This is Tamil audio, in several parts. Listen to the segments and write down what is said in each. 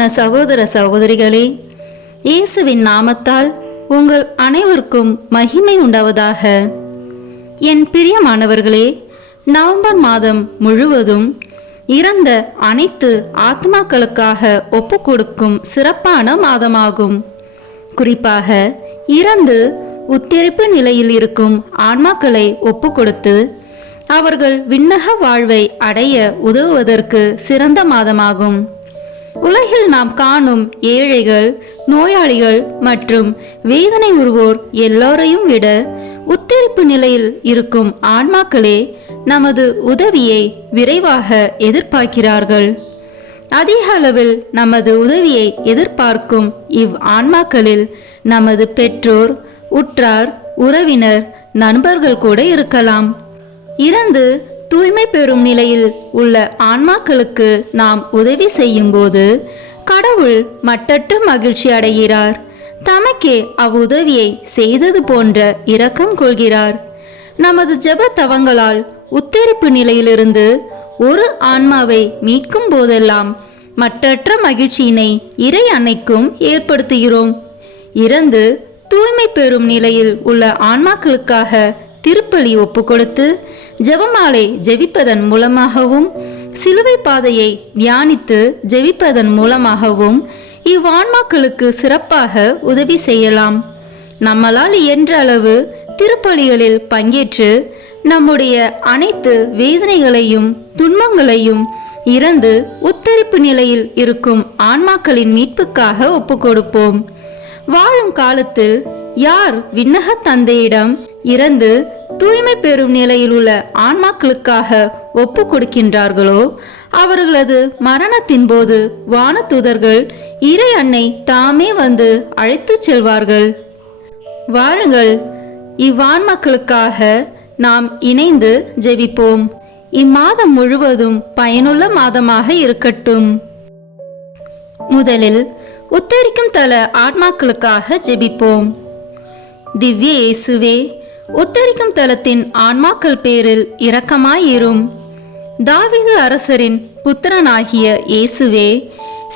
பிரியமான சகோதர சகோதரிகளே, இயேசுவின் நாமத்தால் உங்கள் அனைவருக்கும் மகிமை உண்டாவதாக. என் பிரியமானவர்களே, நவம்பர் மாதம் முழுவதும் இறந்த அனைத்து ஆத்மாக்களுக்காக ஒப்பு கொடுக்கும் சிறப்பான மாதமாகும். குறிப்பாக இறந்து உத்தரிப்பு நிலையில் இருக்கும் ஆன்மாக்களை ஒப்பு கொடுத்து அவர்கள் விண்ணக வாழ்வை அடைய உதவுவதற்கு சிறந்த மாதமாகும். உலகில் நாம் காணும் ஏழைகள், நோயாளிகள் மற்றும் வேதனை உறுவோர் எல்லோரையும் விட உத்தரிப்பு நிலையில் இருக்கும் ஆன்மாக்களே நமது உதவியை விரைவாக எதிர்பார்க்கிறார்கள். அதிக அளவில் நமது உதவியை எதிர்பார்க்கும் இவ் ஆன்மாக்களில் நமது பெற்றோர், உற்றார், உறவினர், நண்பர்கள் கூட இருக்கலாம். இறந்து தூய்மை பெறும் நிலையில் உள்ள ஆன்மாக்களுக்கு நாம் உதவி செய்யும் போது கடவுள் மட்டற்ற மகிழ்ச்சி அடைகிறார். தமக்கே அவ்வுதவியை செய்தது போன்ற இரக்கம் கொள்கிறார். நமது ஜெப தவங்களால் உத்தரிப்பு நிலையிலிருந்து ஒரு ஆன்மாவை மீட்கும் போதெல்லாம் மட்டற்ற மகிழ்ச்சியினை இறை அன்னைக்கும் ஏற்படுத்துகிறோம். இறந்து தூய்மை பெறும் நிலையில் உள்ள ஆன்மாக்களுக்காக திருப்பலி ஒப்பு கொடுத்து ஜெபமாலை ஜெபிப்பதன் மூலமாகவும் சிலுவை பாதையை தியானித்து ஜெபிப்பதன் மூலமாகவும் இவ்வான்மாக்களுக்கு சிறப்பாக உதவி செய்யலாம். நம்மளால் இயன்ற அளவு திருப்பலிகளில் பங்கேற்று நம்முடைய அனைத்து வேதனைகளையும் துன்பங்களையும் இறந்து உத்தரிப்பு நிலையில் இருக்கும் ஆன்மாக்களின் மீட்புக்காக ஒப்பு கொடுப்போம். வாழும் காலத்தில் யார் விண்ணக தந்தையிடம் இறந்து தூய்மை பெறும் நிலையில் உள்ள ஆன்மாக்களுக்காக ஒப்பு கொடுக்கின்றார்களோ அவர்களது மரணத்தின் போது வானதூதர்கள் இறை அன்னை தாமே வந்து அழைத்து செல்வார்கள். வாருங்கள், இவ்வான்மாக்களுக்காக நாம் இணைந்து ஜெபிப்போம். இம்மாதம் முழுவதும் பயனுள்ள மாதமாக இருக்கட்டும். முதலில் உத்தரிக்கும் தல ஆன்மாக்களுக்காக ஜெபிப்போம். திவ்ய இயேசுவே, உத்தரிக்கும் தலத்தின் ஆன்மாக்கள் பேரில் இரக்கமாயிரும். தாவீது அரசரின் புத்திரனாகிய இயேசுவே,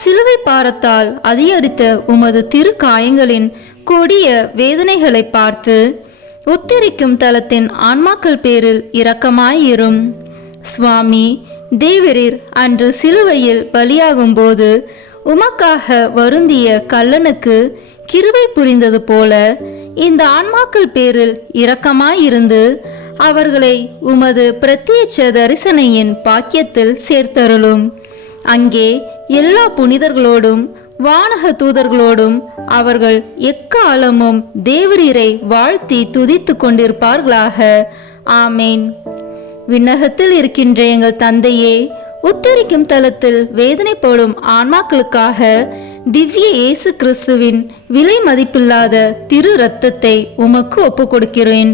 சிலுவை பாரத்தால் அதிகரித்த உமது திரு காயங்களின் கொடிய வேதனைகளை பார்த்து உத்தரிக்கும் தலத்தின் ஆன்மாக்கள் பேரில் இரக்கமாயிரும். சுவாமி, தேவரீர் அன்று சிலுவையில் பலியாகும் போது உமக்காக வருந்திய கள்ளனுக்கு கிருபை புரிந்தது போல இந்த ஆன்மாக்கள் பேரில் இரக்கமாயிருந்து அவர்களை உமது பிரத்யட்ச தரிசனையின் பாக்கியத்தில் சேர்த்தருளும். அங்கே எல்லா புனிதர்களோடும் வானக தூதர்களோடும் அவர்கள் எக்காலமும் தேவரீரை வாழ்த்தி துதித்து கொண்டிருப்பார்களாக. ஆமேன். விண்ணகத்தில் இருக்கின்ற எங்கள் தந்தையே, உத்தரிக்கும் தலத்தில் வேதனைப்படும் ஆன்மாக்களுக்காக திவ்ய இயேசு கிறிஸ்துவின் விலை மதிப்பில்லாத திரு இரத்தத்தை உமக்கு ஒப்பு கொடுக்கிறேன்.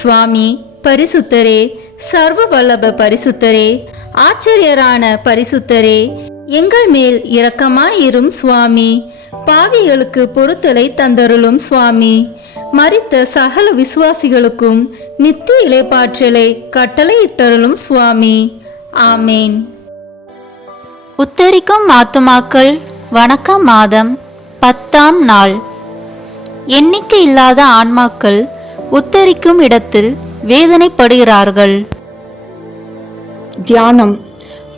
சுவாமி, பரிசுத்தரே, சர்வ வல்லப பரிசுத்தரே, ஆச்சரியரான பரிசுத்தரே, எங்கள் மேல் இரக்கமாயிரும் சுவாமி. பாவிகளுக்கு பொறுத்தலை தந்தருளும் சுவாமி. மரித்த சகல விசுவாசிகளுக்கும் நித்திய இளைப்பாற்றலை கட்டளையிட்டருளும் சுவாமி. ஆமேன். உத்தரிக்கும் ஆத்துமாக்கள் வணக்க மாதம் 10ஆம் நாள். எண்ணிக்கை இல்லாத ஆன்மாக்கள் உத்தரிக்கும் இடத்தில் வேதனைப்படுகிறார்கள். தியானம்.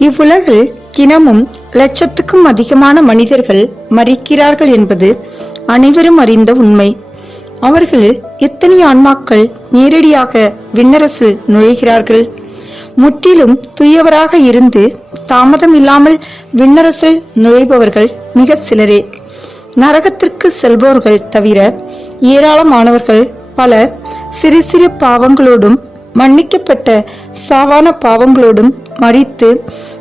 இவ்வுலகில் தினமும் லட்சத்துக்கும் அதிகமான மனிதர்கள் மரிக்கிறார்கள் என்பது அனைவரும் அறிந்த உண்மை. அவர்களில் எத்தனை ஆன்மாக்கள் நேரடியாக விண்ணரசில் நுழைகிறார்கள்? முற்றிலும் தூயவராக இருந்து தாமதம் இல்லாமல் விண்ணரசில் நுழைபவர்கள் மிக சிலரே. நரகத்திற்கு செல்பவர்கள் தவிர ஏராளமானவர்கள் பல சிறு சிறு பாவங்களோடும் மன்னிக்கப்பட்ட சாவான பாவங்களோடும் மரித்து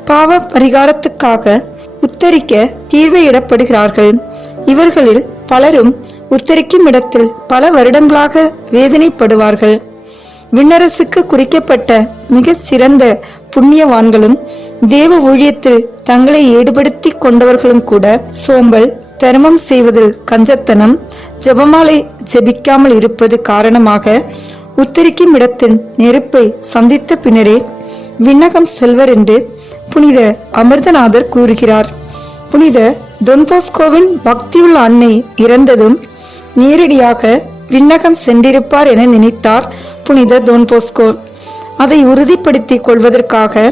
பாவ பரிகாரத்துக்காக உத்தரிக்க தீர்வையிடப்படுகிறார்கள். இவர்களில் பலரும் உத்தரிக்கும் இடத்தில் பல வருடங்களாக வேதனைப்படுவார்கள். விண்ணரசுக்கு குறிக்கப்பட்ட மிக சிறந்த புண்ணியவான்களும் தேவ ஊழியத்தில் தங்களை ஈடுபடுத்தி கொண்டவர்களும் கூட சோம்பல், தர்மம் செய்வதில் கஞ்சத்தனம், ஜெபமாலை ஜெபிக்காமல் இருப்பது காரணமாக உத்தரிக்கும் இடத்தின் நெருப்பை சந்தித்த பின்னரே விண்ணகம் செல்வர் என்று புனித அமிர்தநாதர் கூறுகிறார். புனித தொன்போஸ்கோவின் பக்தியுள்ள அன்னை இறந்ததும் நேரடியாக விண்ணகம் சென்றிருப்பார் என நினைத்தார் புனித தொன்போஸ்கோ. அதை உறுதிப்படுத்திக் கொள்வதற்காக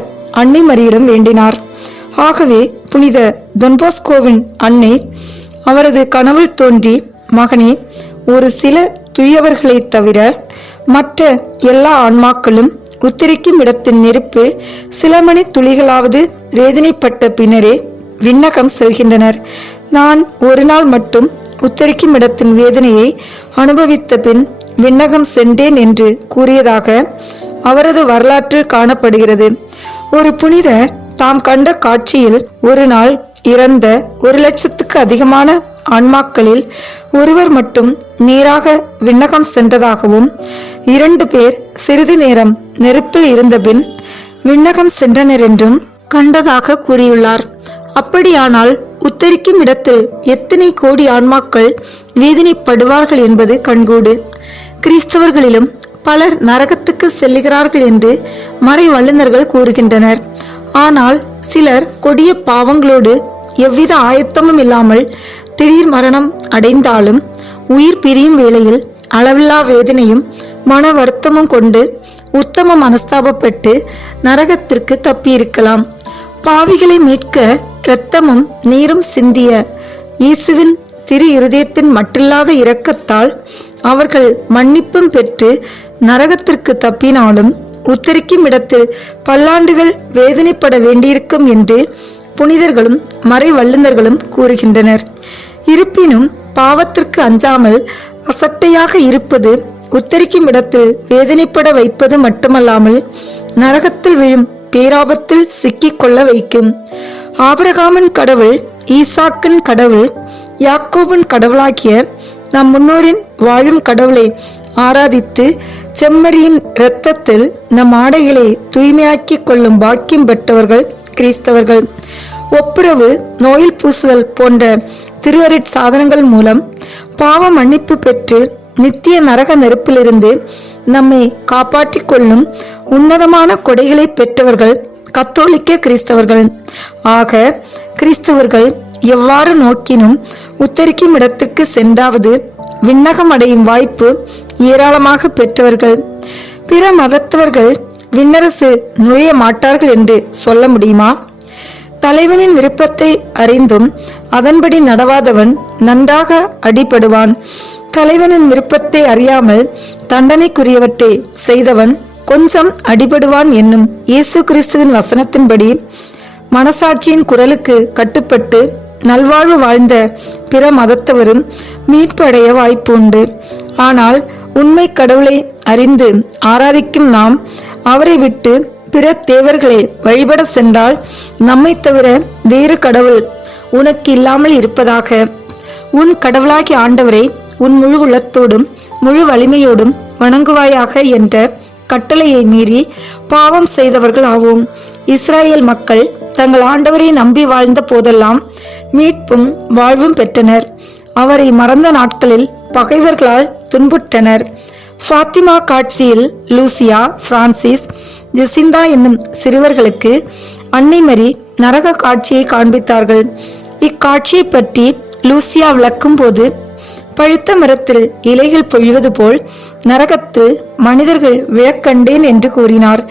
அன்னை மரியிடம் வேண்டினார். ஆகவே புனித தொன்போஸ்கோவின் அன்னை அவரது கனவில் தோன்றி, மகனே, ஒரு சில தூயவர்களைத் தவிர மற்ற எல்லா ஆன்மாக்களும் உத்தரிக்கும் இடத்தின் நெருப்பு சில மணி துளிகளாவது வேதனைப்பட்ட பின்னரே விண்ணகம் செல்கின்றனர். நான் ஒரு நாள் மட்டும் உத்தரிக்கும் இடத்தின் வேதனையை அனுபவித்த பின் விண்ணகம் சென்றேன் என்று கூறியதாக அவரது வரலாற்றில் காணப்படுகிறது. ஒரு புனிதர் தாம் கண்ட காட்சியில் ஒரு நாள் இறந்த 1,00,000க்கு அதிகமான ஆன்மாக்களில் ஒருவர் மட்டும் நேராக விண்ணகம் சென்றதாகவும் 2 பேர் சிறிது நேரம் நெருப்பில் இருந்தபின் விண்ணகம் சென்றனர் என்றும் கண்டதாக கூறியுள்ளார். அப்படியானால் உத்தரிக்கும் இடத்தில் எத்தனை கோடி ஆன்மாக்கள் வேதனைப்படுவார்கள் என்பது கண்கூடு. கிறிஸ்தவர்களிலும் பலர் நரகத்துக்கு செல்லுகிறார்கள் என்று மறை வல்லுநர்கள் கூறுகின்றனர். ஆனால் சிலர் கொடிய பாவங்களோடு எவ்வித ஆயத்தமும் இல்லாமல் திடீர் மரணம் அடைந்தாலும் உயிர் பிரியும் வேளையில் அளவில்லா வேதனையும் மன வருத்தமும் கொண்டு உத்தம மனஸ்தாபப்பட்டு நரகத்திற்கு தப்பியிருக்கலாம். பாவிகளை மீட்க இரத்தமும் நீரும் சிந்திய இயேசுவின் திரு இருதயத்தின் மட்டில்லாத இரக்கத்தால் அவர்கள் மன்னிப்பும் பெற்று நரகத்திற்கு தப்பினாலும் உத்தரிக்கும் இடத்தில் பல்லாண்டுகள் வேதனைப்பட வேண்டியிருக்கும் என்று புனிதர்களும் மறை வல்லுநர்களும் கூறுகின்றனர். இருப்பினும் பாவத்திற்கு அஞ்சாமல் அசட்டையாக இருப்பது உத்தரிக்கும் இடத்தில் வேதனைப்பட வைப்பது மட்டுமல்லாமல் நரகத்தில் விழும் பேராபத்தில் சிக்கிக் கொள்ள வைக்கும். ஆபிரகாமின் கடவுள், ஈசாக்கின் கடவுள், யாக்கோபின் கடவுளாகிய நம் முன்னோரின் வாழும் கடவுளை ஆராதித்து செம்மறியின் இரத்தத்தில் நம் ஆடைகளை தூய்மையாக்கி கொள்ளும் பாக்கியம் பெற்றவர்கள் கிறிஸ்தவர்கள். ஒப்புரவு, நோயில் பூசுதல் போன்ற திருவருட் சாதனங்கள் மூலம் பாவ மன்னிப்பு பெற்று நித்திய நரக நெருப்பிலிருந்து நம்மை காப்பாற்றிக் கொள்ளும் உன்னதமான கொடைகளை பெற்றவர்கள் கத்தோலிக்க கிறிஸ்தவர்கள். ஆக கிறிஸ்தவர்கள் எவ்வாறு நோக்கினும் உத்தரிக்கும் இடத்திற்கு சென்றாவது விண்ணகம் அடையும் வாய்ப்பு ஏராளமாக பெற்றவர்கள். பிற மதத்தவர்கள் விண்ணரசு நுழைய மாட்டார்கள் என்று சொல்ல முடியுமா? தலைவனின் விருப்பத்தை அறிந்தும் அதன்படி நடவாதவன் நன்றாக அடிபடுவான். தலைவனின் விருப்பத்தை அறியாமல் தண்டனைக்குரியவற்றை செய்தவன் கொஞ்சம் அடிபடுவான் என்னும் இயேசு கிறிஸ்துவின் வசனத்தின்படி மனசாட்சியின் குரலுக்கு கட்டுப்பட்டு நல்வாழ்வு வாழ்ந்த பிற மதத்தவரும் மீட்பு அடைய வாய்ப்பு உண்டு. ஆனால் உண்மை கடவுளை அறிந்து ஆராதிக்கும் நாம் அவரை விட்டு பிற தேவர்களை வழிபட சென்றால் நம்மை தவிர வேறு கடவுள் உனக்கு இல்லாமல் இருப்பதாக, உன் கடவுளாகிய ஆண்டவரை உன் முழு உள்ளத்தோடும் முழு வலிமையோடும் வணங்குவாயாக என்ற கட்டளையை மீறி பாவம் செய்தவர்கள் ஆவோம். இஸ்ராயேல் மக்கள் தங்கள் ஆண்டவரை நம்பி வாழ்ந்த போதெல்லாம் மீட்பும் வாழ்வும் பெற்றனர். அவரை மறந்த நாட்களில் பகைவர்களால் துன்புற்றனர். ஃபாத்திமா காட்சியில் லூசியா, பிரான்சிஸ், ஜெசிந்தா என்னும் சிறுவர்களுக்கு அன்னை மரி நரக காட்சியை காண்பித்தார்கள். இக்காட்சியை பற்றி லூசியா விளக்கும் போது, பழுத்த மரத்தில் இலைகள் பொழிவது போல் நரகத்தில் மனிதர்கள் விழக்கண்டேன் என்று கூறினார்.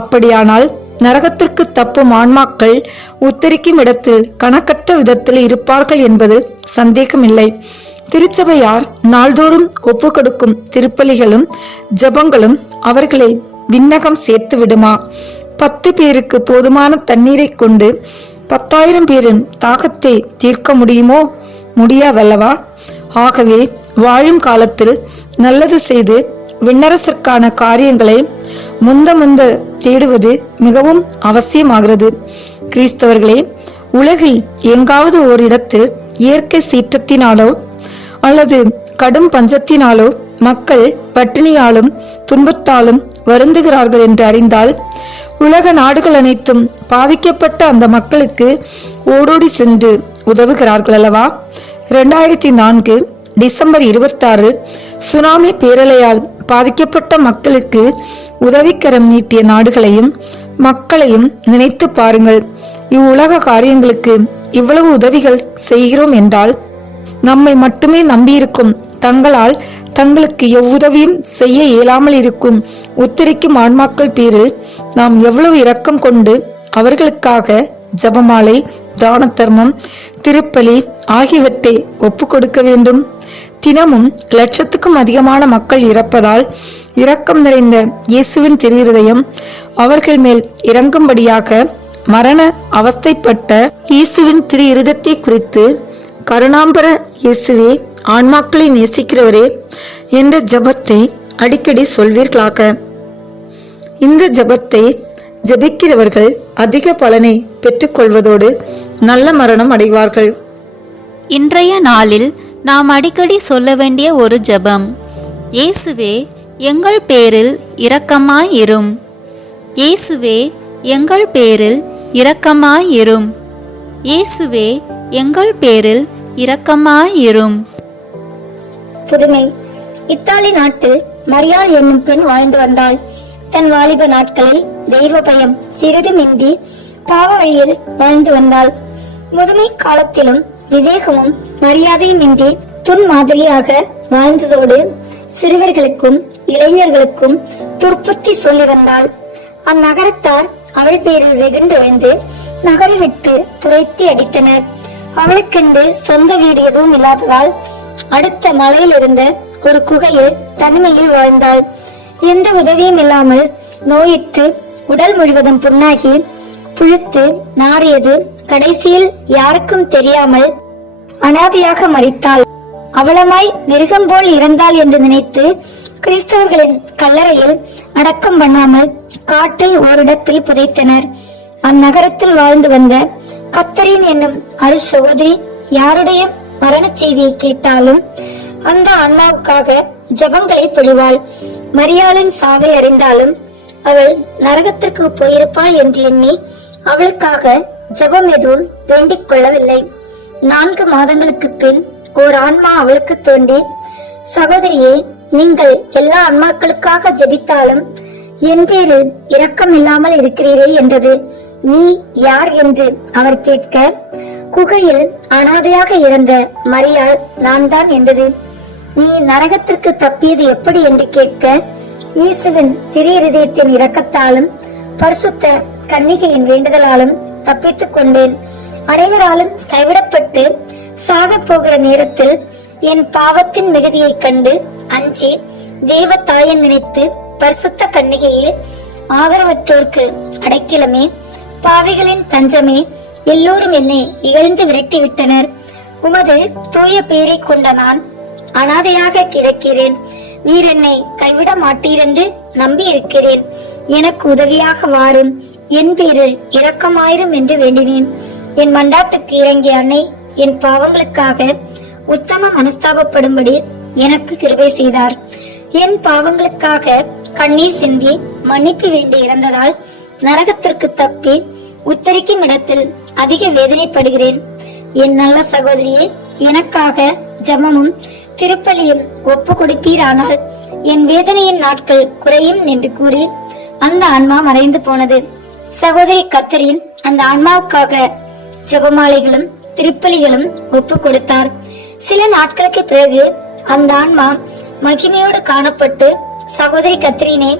அப்படியானால் நரகத்திற்கு தப்பும் ஆன்மாக்கள் உத்தரிக்கும் இடத்தில் கணக்கற்ற விதத்தில் இருப்பார்கள் என்பது சந்தேகமில்லை. திருச்சபையார் நாள்தோறும் ஒப்பு கொடுக்கும் திருப்பலிகளும் ஜபங்களும் அவர்களை விண்ணகம் சேர்த்து விடுமா? 10 பேருக்கு போதுமான தண்ணீரை கொண்டு 10,000 பேரின் தாகத்தை தீர்க்க முடியுமோ? முடியாதல்லவா? ஆகவே வாழும் காலத்தில் நல்லது செய்து விண்ணரசிற்கான காரியங்களை முந்த தேடுவது மிகவும் அவசியமாகிறது. கிறிஸ்தவர்களே, உலகில் எங்காவது ஓரிடத்தில் இயற்கை சீற்றத்தினாலோ அல்லது கடும் பஞ்சத்தினாலோ மக்கள் பட்டினியாலும் துன்பத்தாலும் வருந்துகிறார்கள் என்று அறிந்தால் உலக நாடுகள் அனைத்தும் பாதிக்கப்பட்ட அந்த மக்களுக்கு ஓடோடி சென்று உதவுகிறார்கள் அல்லவா? 2004 டிசம்பர் 26 சுனாமி பேரலையால் பாதிக்கப்பட்ட மக்களுக்கு உதவிக்கரம் நீட்டிய நாடுகளையும் மக்களையும் நினைத்து பாருங்கள். இவ்வுலக காரியங்களுக்கு இவ்வளவு உதவிகள் செய்கிறோம் என்றால் நம்மை மட்டுமே நம்பியிருக்கும் தங்களால் தங்களுக்கு எவ்வுதவியும் செய்ய இயலாமல் இருக்கும் உத்தரிக்கும் ஆன்மாக்கள் பேரில் நாம் எவ்வளவு இரக்கம் கொண்டு அவர்களுக்காக ஜபமாலை, தான தர்மம், திருப்பலி ஆகியவற்றை ஒப்பு கொடுக்க வேண்டும். தினமும் லட்சத்துக்கும் அதிகமான மக்கள் இறப்பதால் இரக்கம் நிறைந்த இயேசுவின் திருஹிருதயம் அவர்கள் மேல் இறங்கும்படியாக மரண அவஸ்தைப்பட்ட இயேசுவின் திருஹிருதத்தை குறித்து கருணாம்பர இயேசுவே, ஆன்மாக்களை நேசிக்கிறவரே என்ற ஜபத்தை அடிக்கடி சொல்வீர்களாக. இந்த ஜபத்தை ஜபிக்கிறவர்கள் அதிக பலனை பெற்றுக்கொள்வதோடு நல்ல மரணம் அடைவார்கள். இன்றைய நாளில் நாம் அடிக்கடி சொல்ல வேண்டிய ஒரு ஜெபம்: இயேசுவே, எங்கள் பேரில் இரக்கமாயிரும். இயேசுவே, எங்கள் பேரில் இரக்கமாயிரும். இயேசுவே, எங்கள் பேரில் இரக்கமாயிரும். புதுமை. இத்தாலி நாட்டில் மரியாள் என்னும் பெண் வாழ்ந்து வந்தாள். தன் வாலிப நாட்களில் தெய்வ பயம் சிறிதுமின்றி பாவ வழியில் வாழ்ந்து வந்தாள். முதுமை காலத்திலும் விவேகமும் மரியாதையும் இன்றி துன் மாதிரியாக வாழ்ந்ததோடு சிறுவர்களுக்கும் இளைஞர்களுக்கும் துர்ப்புத்தி சொல்லி வந்தாள். அந்நகரத்தார் அவள் பேரில் வெகுண்டெழுந்து நகரை விட்டு துரைத்தி அடித்தனர். அவளுக்கென்று சொந்த வீடு எதுவும் இல்லாததால் அடுத்த மலையில் இருந்த ஒரு குகையில் தனிமையில் வாழ்ந்தாள். எந்த உதவியும் இல்லாமல் நோயிற்று உடல் முழுவதும் புண்ணாகி புழுத்து நாறியது. கடைசியில் யாருக்கும் தெரியாமல் அனாதையாக மரித்தாள். அவலமாய் மிருகம் போல் இறந்தாள் என்று நினைத்து கிறிஸ்தவர்களின் கல்லறையில் அடக்கம் பண்ணாமல் காட்டில் ஓரிடத்தில் புதைத்தனர். அந்நகரத்தில் வாழ்ந்து வந்த கத்தரின் என்னும் அருள் சகோதரி யாருடைய மரண செய்தியை கேட்டாலும் அந்த ஆன்மாவுக்காக ஜபங்களை பொழிவாள். மரியாளின் சாவை அறிந்தாலும் அவள் நரகத்திற்கு போயிருப்பாள் என்று எண்ணி அவளுக்காக ஜபம் எதுவும் வேண்டிக் கொள்ளவில்லை. 4 மாதங்களுக்கு பின் ஓர் ஆன்மா அவளுக்கு தோன்றி, சகோதரியே, நீங்கள் எல்லா ஆன்மாக்களுக்காக ஜெபித்தாலும் என் பேரில் இரக்கம் இல்லாமல் இருக்கிறீரே என்றது. நீ யார் என்று அவர் கேட்க, குகையில் அனாதையாக இறந்த மரியாள் நான் தான் என்றது. நீ நரகத்திற்கு தப்பியது எப்படி என்று கேட்க, இயேசுவின் திருஹிருதயத்தின் இரக்கத்தாலும் பரிசுத்த கன்னிகையின் வேண்டுதலாலும் தப்பித்துக் கொண்டேன். அனைவராலும் கைவிடப்பட்டு சாக போகிற நேரத்தில் என் பாவத்தின் மிகுதியை கண்டு அஞ்சி தேவ தாயை நினைத்து, பரிசுத்த கன்னிகையே, ஆதரவற்றோர்க்கு அடைக்கலமே, பாவிகளின் தஞ்சமே, எல்லோரும் என்னை இகழ்ந்து விரட்டி விட்டனர். உமது தூய பேரை கொண்ட நான் அனாதையாக கிடக்கிறேன். நீர் என்னை கைவிட மாட்டீர் என்று நம்பி இருக்கிறேன். எனக்கு உதவியாக வாரும், என் பேரில் இரக்கமாயிரும் என்று வேண்டினேன். என் மண்டாட்டுக்கு இறங்கிய அன்னை என் பாவங்களுக்காக உத்தம மனஸ்தாபப்படும்படி எனக்கு கிருபை செய்தார். என் பாவங்களுக்காக கண்ணீர் சிந்தி மன்னிப்பு வேண்டி இறந்ததால் நரகத்திற்கு தப்பி உத்தரிக்கும் இடத்தில் அதிக வேதனைப்படுகிறேன். என் நல்ல சகோதரியே, எனக்காக ஜபமும் திருப்பலியும் ஒப்பு கொடுப்பீரானால் என் வேதனையின் நாட்கள் குறையும் என்று கூறி அந்த ஆன்மா மறைந்து போனது. சகோதரி கத்தரின் அந்த ஆன்மாவுக்காக ஜபமாலைகளும் திருப்பலிகளும் ஒப்பு கொடுத்தார். சில நாட்களுக்கு பிறகு அந்த ஆன்மா மகிமையோடு காணப்பட்டு, சகோதரி கத்ரீனே,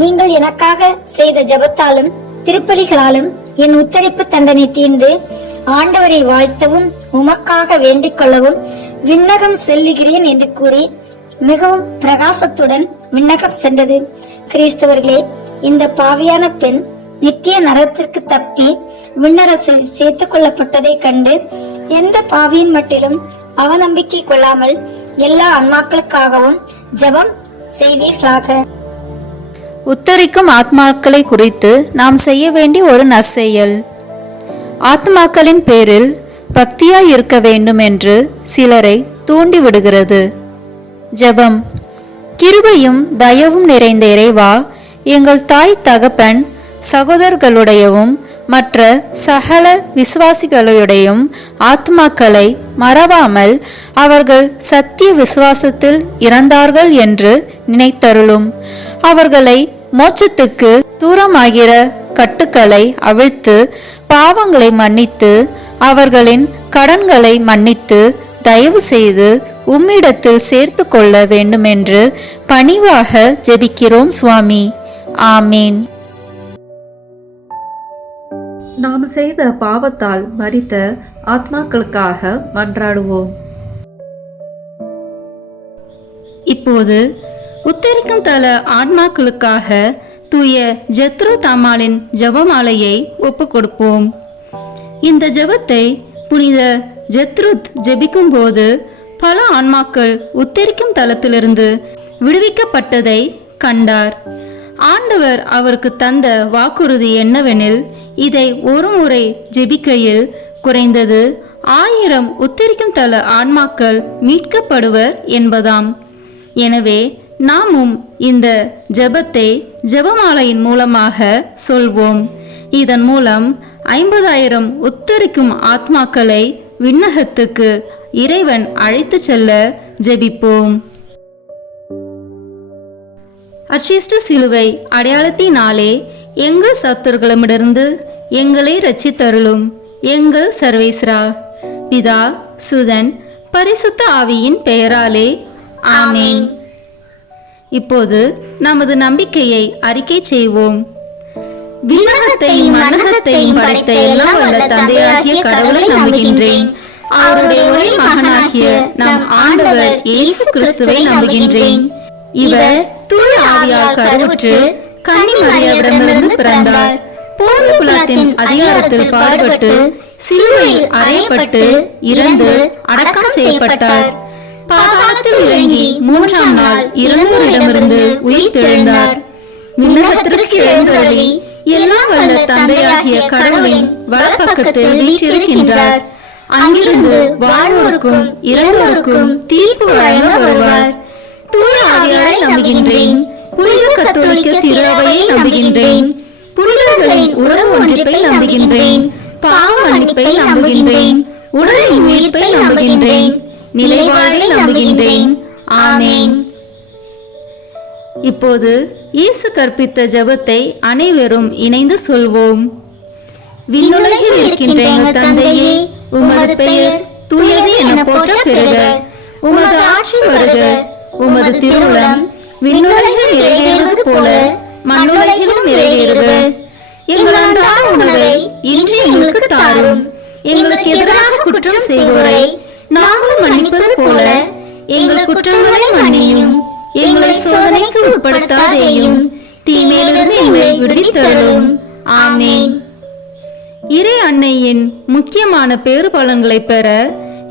நீங்கள் எனக்காக செய்த ஜபத்தாலும் திருப்பலிகளாலும் என் உத்தரிப்பு தண்டனை தீர்ந்து ஆண்டவரை வாழ்த்தவும் உமக்காக வேண்டிக் கொள்ளவும் விண்ணகம் செல்லுகிறேன் என்று கூறி மிகவும் பிரகாசத்துடன் விண்ணகம் சென்றது. கிறிஸ்தவர்களே, இந்த பாவியான பெண் நித்திய நரகத்திற்கு தப்பி விண்ணரசில் சேர்த்துக் கொள்ளப்பட்டதை கண்டு எந்த பாவியின் மட்டிலும் அவநம்பிக்கை கொள்ளாமல் எல்லா ஆன்மாக்களுக்காகவும் ஜெபம் செய்வீர்களாக. உத்தரிக்கும் ஆத்மாக்களை குறித்து நாம் செய்ய வேண்டிய ஒரு நற்செயல். ஆத்மாக்களின் பேரில் பக்தியாய் இருக்க வேண்டும் என்று சிலரை தூண்டிவிடுகிறது. ஜெபம். கிருபையும் தயவும் நிறைந்த இறைவா, எங்கள் தாய் தகப்பன் சகோதரர்களுடையவும் மற்ற சகல விசுவாசிகளுடையும் ஆத்மாக்களை மறவாமல் அவர்கள் சத்திய விசுவாசத்தில் இறந்தார்கள் என்று நினைத்தருளும். அவர்களை மோட்சத்துக்கு தூரமாகிற கட்டுக்களை அவிழ்த்து பாவங்களை மன்னித்து அவர்களின் கடன்களை மன்னித்து தயவு செய்து உம்மிடத்தில் சேர்த்து கொள்ள வேண்டுமென்று பணிவாக ஜெபிக்கிறோம் சுவாமி. ஆமீன். நாம் செய்த பாவத்தால் மரித்த ஆத்மாக்களுக்காக மன்றாடுவோம். இப்போது உத்தரிக்கும் தல ஆன்மாக்களுக்காக தூய ஜெத்ரு தாமாலின் ஜெபமாலையை ஒப்பு கொடுப்போம். இந்த ஜெபத்தை புனித ஜெத்ருத் ஜெபிக்கும் போது பல ஆன்மாக்கள் உத்தரிக்கும் தலத்திலிருந்து விடுவிக்கப்பட்டதை கண்டார். ஆண்டவர் அவருக்கு தந்த வாக்குறுதி என்னவெனில், இதை ஒரு முறை ஜெபிக்கையில் குறைந்தது 1000 உத்தரிக்கும் தல ஆன்மாக்கள் மீட்கப்படுவர் என்பதாம். எனவே நாமும் இந்த ஜெபத்தை ஜெபமாலையின் மூலமாக சொல்வோம். இதன் மூலம் 50,000 உத்தரிக்கும் ஆத்மாக்களை விண்ணகத்துக்கு இறைவன் அழைத்து செல்ல ஜெபிப்போம். அர்ச்சிஷ்ட சிலுவை அடையாளத்தினாலே எங்கள் சத்துருக்களிடமிருந்து எங்களை ரட்சித்தருளும் எங்கள் சர்வேஸ்வரா. பிதா, சுதன், பரிசுத்த ஆவியின் பெயராலே ஆமென். இப்போது நமது நம்பிக்கையை அறிக்கை செய்வோம். விண்ணகத்தையும் மண்ணகத்தையும் படைத்த எல்லாம் வல்ல தந்தையாகிய கடவுளை நம்புகின்றேன். அவருடைய ஒரே மகனாகிய நம் ஆண்டவர் இயேசு கிறிஸ்துவை நம்புகின்றேன். இவர் தூய ஆவியால் கருவுற்று கன்னி மரியாவிடமிருந்து பிறந்தார். போர் குலத்தின் அதிகாரத்தில் பாடுபட்டு சிலுவையில் அறையப்பட்டு இறந்து அடக்கம் செய்யப்பட்டார். பாதாளத்தில் இறங்கி 3ஆம் நாள் இறந்தோரிடமிருந்து உயிர் தெழுந்தார். விண்ணகத்திற்கு எழுந்தருளி எல்லாம் வல்ல தந்தையாகிய கடவுளின் வலப்பக்கத்தில் வீற்றிருக்கின்றார். அங்கிருந்து வாழ்வோருக்கும் இறந்தோருக்கும் தீர்ப்பு வழங்க வருவார். தூய ஆவியாரை நம்புகின்றேன். புனித கத்தோலிக்க திருஅவையை நம்புகின்றேன். புனிதர்களின் உறவு ஒன்றிப்பை நம்புகின்றேன். பாவ மன்னிப்பை நம்புகின்றேன். உடலின் உயிர்ப்பை நம்புகின்றேன். நிலைவாழ்வை நம்புகின்றேன். ஆமென். இப்போது இயேசு கற்பித்த ஜெபத்தை அனைவரும் இணைந்து சொல்வோம். விண்ணுலகில் இருக்கின்ற எங்கள் தந்தையே, உமது பெயர் தூயது என போற்ற பெறுக. உமது ஆட்சி வருக. உமது திருவுளம் விண்ணுலகில் நிறைவேறுவது போல மண்ணுலகிலும் நிறைவேறுக. எங்கள் அன்றாட உணவை இன்று எங்களுக்கு தாரும். எங்களுக்கு எதிராக குற்றம் செய்வோரை நாங்கள் மன்னிப்பது போல எங்கள் குற்றங்களை மன்னியும். எங்களை சோதனைக்கு உட்படுத்தாதேயும், தீமையிலிருந்து எங்களை விடுவித்தருளும். ஆமென். இறை அன்னையின் முக்கியமான பேறு பலன்களை பெற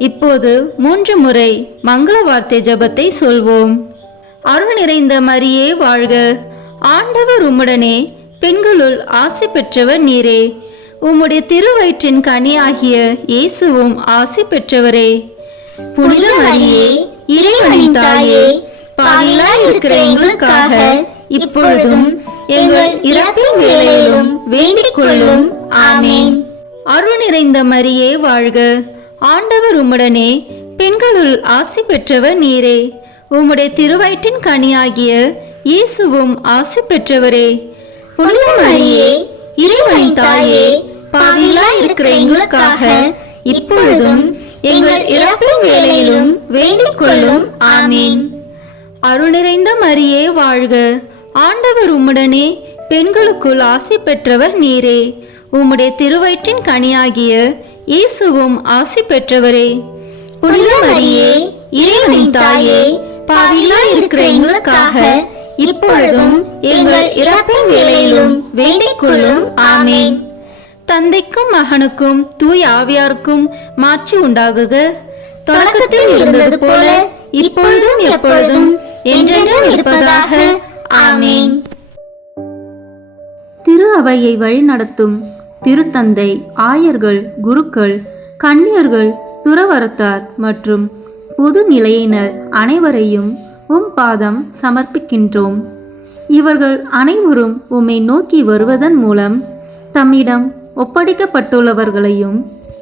இப்போது 3 முறை மங்கள வார்த்தை ஜெபத்தை சொல்வோம். அருள் நிறைந்த மரியே வாழ்க. ஆண்டவர் உம்முடனே, பெண்களுள் ஆசி பெற்றவர் நீரே. உம்முடைய திருவயிற்றின் கனியாகிய இயேசுவும் ஆசி பெற்றவரே. புனித மரியே, இறைவனின் தாயே, பாவிகளாய் இருக்கிற எங்களுக்காக இப்பொழுதும் எங்கள் இறப்பின் வேளையிலும் வேண்டிக் கொள்ளும். ஆமென். அருள் நிறைந்த மரியே வாழ்க. ஆண்டவர் உம்முடனே, பெண்களுள் ஆசி பெற்றவர் நீரே. உம்முடைய திருவயிற்றின் கனியாகிய இயேசுவும் ஆசி பெற்றவரே. புனித மரியே, இறைவனின் தாயே, பாவிகளாய் இருக்கிற எங்களுக்காக இப்பொழுதும் எங்கள் இறப்பின் வேளையிலும் வேண்டிக் கொள்ளும். ஆமென். அருள் நிறைந்த மரியே வாழ்க. ஆண்டவர் உம்முடனே, பெண்களுக்குள் ஆசி பெற்றவர் நீரே. உம்முடைய திருவயிற்றின் கனியாகிய இயேசுவும் ஆசி பெற்றவரே. புனித மரியே, இறைவனின் தாயே, பாவிகளாய் இருக்கிற எங்களுக்காக இப்பொழுதும் எங்கள் இறப்பின் வேளையிலும் வேண்டிக் கொள்ளும். ஆமென். தந்தைக்கும் மகனுக்கும் தூய ஆவியாருக்கும் மாட்சி உண்டாகுக. தொடக்கத்தில் இருந்தது போல இப்பொழுதும் எப்பொழுதும் என்றென்றும் இருப்பதாக. ஆமென். திரு அவையை வழிநடத்தும் திருத்தந்தை, ஆயர்கள், குருக்கள், கன்னியர்கள், துறவரத்தார் மற்றும் பொது நிலையினர் அனைவரையும் உம் பாதம் சமர்ப்பிக்கின்றோம். இவர்கள் அனைவரும் உம்மை நோக்கி வருவதன் மூலம் தம்மிடம் ஒப்படைக்கப்பட்டுள்ளவர்களையும்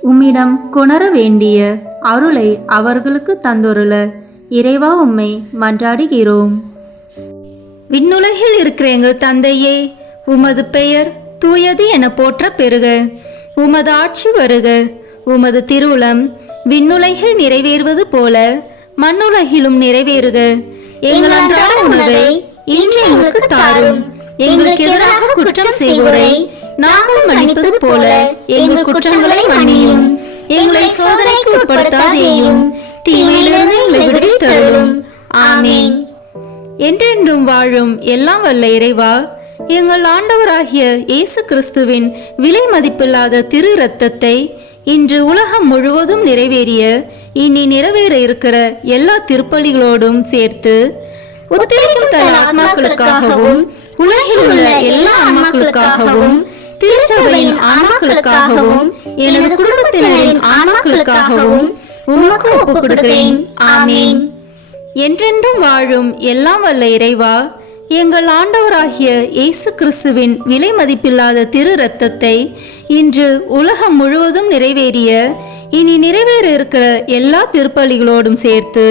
உம்மிடம் கொணர வேண்டிய அருளை அவர்களுக்கு தந்தொருள இறைவா உம்மை மன்றாடுகிறோம். விண்ணுலகில் இருக்கிற எங்கள் தந்தையே, உமது பெயர் தூயது என போற்ற பெறுக. உமது ஆட்சி வருக. உமது திருவுளம் விண்ணுலகில் நிறைவேறுவது போல மண்ணுலகிலும் நிறைவேறுக. எங்கள் அன்றாட உணவை இன்று எங்களுக்கு தாரும். எங்களுக்கு எதிராக குற்றம் செய்வோரை நாங்கள் மன்னிப்பது போல எங்கள் குற்றங்களை மன்னியும். எங்களை சோதனைக்கு உட்படுத்தாதேயும், தீமையிலிருந்து எங்களை விடுவித்தருளும். ஆமீன். என்றென்றும் வாழும் எல்லாம் வல்ல இறைவா, எங்கள் ஆண்டவராகிய இயேசு கிறிஸ்துவின் விலை மதிப்பில்லாத திரு இரத்தத்தை இன்று உலகம் முழுவதும் நிறைவேறிய இனி நிறைவேற இருக்கிற எல்லா திருப்பலிகளோடும் சேர்த்து உத்தரிக்கும் தர ஆத்மாக்களுக்காகவும் உலகில் உள்ள எல்லா ஆன்மாக்களுக்காகவும் திருச்சபையின் ஆன்மாக்களுக்காகவும் எனது குடும்பத்தினரின் ஆன்மாக்களுக்காகவும் உமக்கு ஒப்புக் கொடுக்கிறேன். ஆமீன். என்றென்றும் வாழும் எல்லாம் வல்ல இறைவா, எங்கள் ஆண்டவராகிய இயேசு கிறிஸ்துவின் விலை மதிப்பில்லாத திரு இரத்தத்தை இன்று உலகம் முழுவதும் நிறைவேறிய இனி நிறைவேற இருக்கிற எல்லா திருப்பலிகளோடும் சேர்த்து